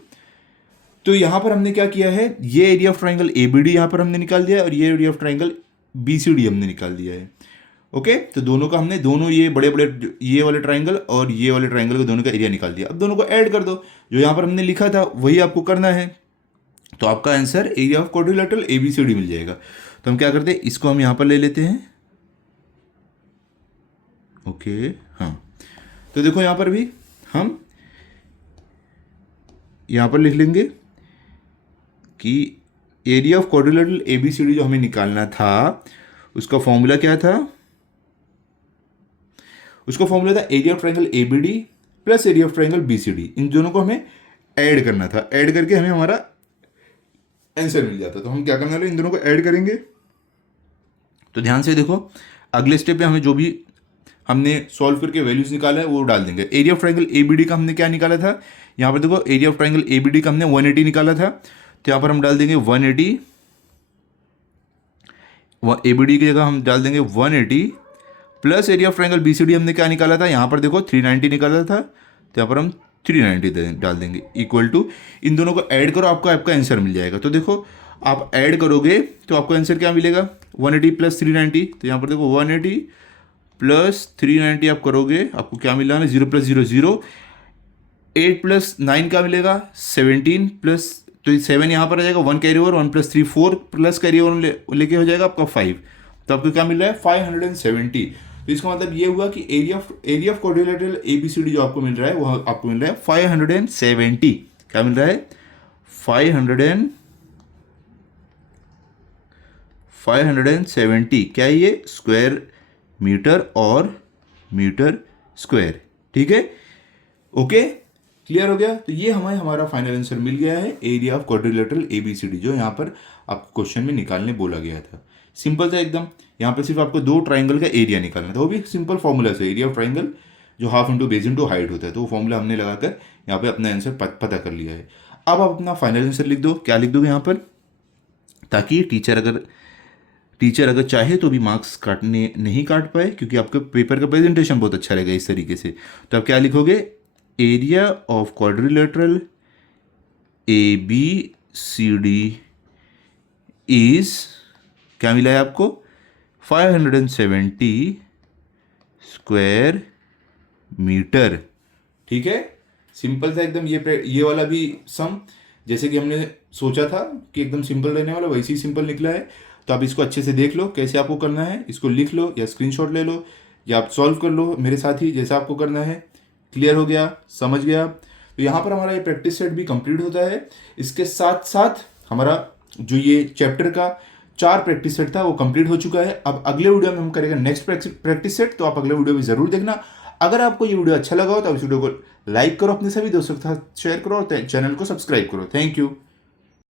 तो यहां पर हमने क्या किया है, ये area of triangle A B D यहां पर हमने निकाल दिया है, और ये area of triangle B C D हमने निकाल दिया है, ओके। तो दोनों का हमने, दोनों ये बड़े बड़े, ये वाले ट्राइंगल और ये वाले ट्राइंगल का दोनों का एरिया निकाल दिया। अब दोनों को ऐड कर दो, जो यहाँ पर हमने लिखा था वही आपको करना है। तो आपका answer area of quadrilateral A B C D मिल जाएगा। तो हम क्या करते हैं, इसको हम यहाँ पर ले लेते हैं, ओके, हाँ। तो देखो यहाँ पर भी हम यहाँ पर लिख लेंगे कि area of quadrilateral A B C D जो हमें निकालना था, उसका फॉर्मूला क्या था, उसका फॉर्मूला था area of triangle A B D plus area of triangle B C D. इन दोनों को हमें ऐड करना था, ऐड करके हमें हमारा आंसर मिल जाता। तो हम क्या करने वाले, इन दोनों को ऐड करेंगे। तो ध्यान से देखो, अगले स्टेप पे हमें जो भी हमने सॉल्व करके वैल्यूज निकाला है वो डाल देंगे। एरिया ऑफ ट्राइंगल एबीडी का हमने क्या निकाला था, यहाँ पर देखो एरिया ऑफ ट्राइंगल एबीडी का हमने 180 निकाला था, तो यहाँ पर हम डाल देंगे 180, एबीडी की जगह हम डाल देंगे 180 plus area of triangle BCD हमने क्या निकाला था, यहाँ पर देखो 390 निकाला था, तो यहाँ पर हम 390 डाल देंगे इक्वल टू, इन दोनों को ऐड करो आपको आपका आंसर मिल जाएगा। तो देखो आप ऐड करोगे तो आपको आंसर क्या मिलेगा, 180 प्लस 390, तो यहाँ पर देखो 180 प्लस 390 आप करोगे आपको क्या मिला ना, 0 प्लस 0 0, 8 प्लस 9 का मिलेगा 17 प्लस, तो 7 यहाँ पर आ जाएगा, 1 carry over, 1 plus 3 4 plus carry over लेके हो जाएगा आपका 5, तो आपको क्या मिल रहा है 570। तो इसका मतलब ये हुआ कि एरिया ऑफ क्वाड्रिलेटरल एबीसीडी जो आपको मिल रहा है वो आपको मिल रहा है 570। क्या मिल रहा है 570, क्या है ये स्क्वायर मीटर और मीटर स्क्वायर, ठीक है, ओके क्लियर हो गया। तो ये हमारा फाइनल आंसर मिल गया है, एरिया ऑफ क्वाड्रिलेटरल एबीसीडी, जो यहाँ पर आपको क्वेश्चन में निकालने बोला गया था। सिंपल था एकदम, यहाँ पर सिर्फ आपको दो ट्राइंगल का एरिया निकालना था, वो भी सिंपल फॉर्मूला से, एरिया ऑफ ट्राइंगल जो half into base into height होता है, तो वो फॉर्मूला हमने लगाकर यहाँ पे अपना आंसर पता कर लिया है। अब आप अपना फाइनल आंसर लिख दो, क्या लिख दोगे यहाँ पर, ताकि टीचर अगर चाहे तो भी मार्क्स काटने नहीं काट पाए, क्योंकि आपके पेपर का प्रेजेंटेशन बहुत अच्छा रहेगा इस तरीके से। तो आप क्या लिखोगे, area of quadrilateral A B C D is, क्या मिला है आपको 570 स्क्वायर मीटर, ठीक है, सिंपल था एकदम। ये वाला भी सम जैसे कि हमने सोचा था कि एकदम सिंपल रहने वाला, वैसे ही सिंपल निकला है। तो आप इसको अच्छे से देख लो कैसे आपको करना है, इसको लिख लो या स्क्रीनशॉट ले लो या आप सॉल्व कर लो मेरे साथ ही, जैसा आपको करना है। क्लियर हो गया, समझ गया। तो यहाँ पर हमारा ये प्रैक्टिस सेट भी कंप्लीट होता है। इसके साथ साथ हमारा जो ये चैप्टर का 4 प्रैक्टिस सेट था वो कंप्लीट हो चुका है। अब अगले वीडियो में हम करेंगे नेक्स्ट प्रैक्टिस सेट, तो आप अगले वीडियो भी जरूर देखना। अगर आपको ये वीडियो अच्छा लगा हो तो आप इस वीडियो को लाइक करो, अपने सभी दोस्तों के साथ शेयर करो और चैनल को सब्सक्राइब करो। Thank you.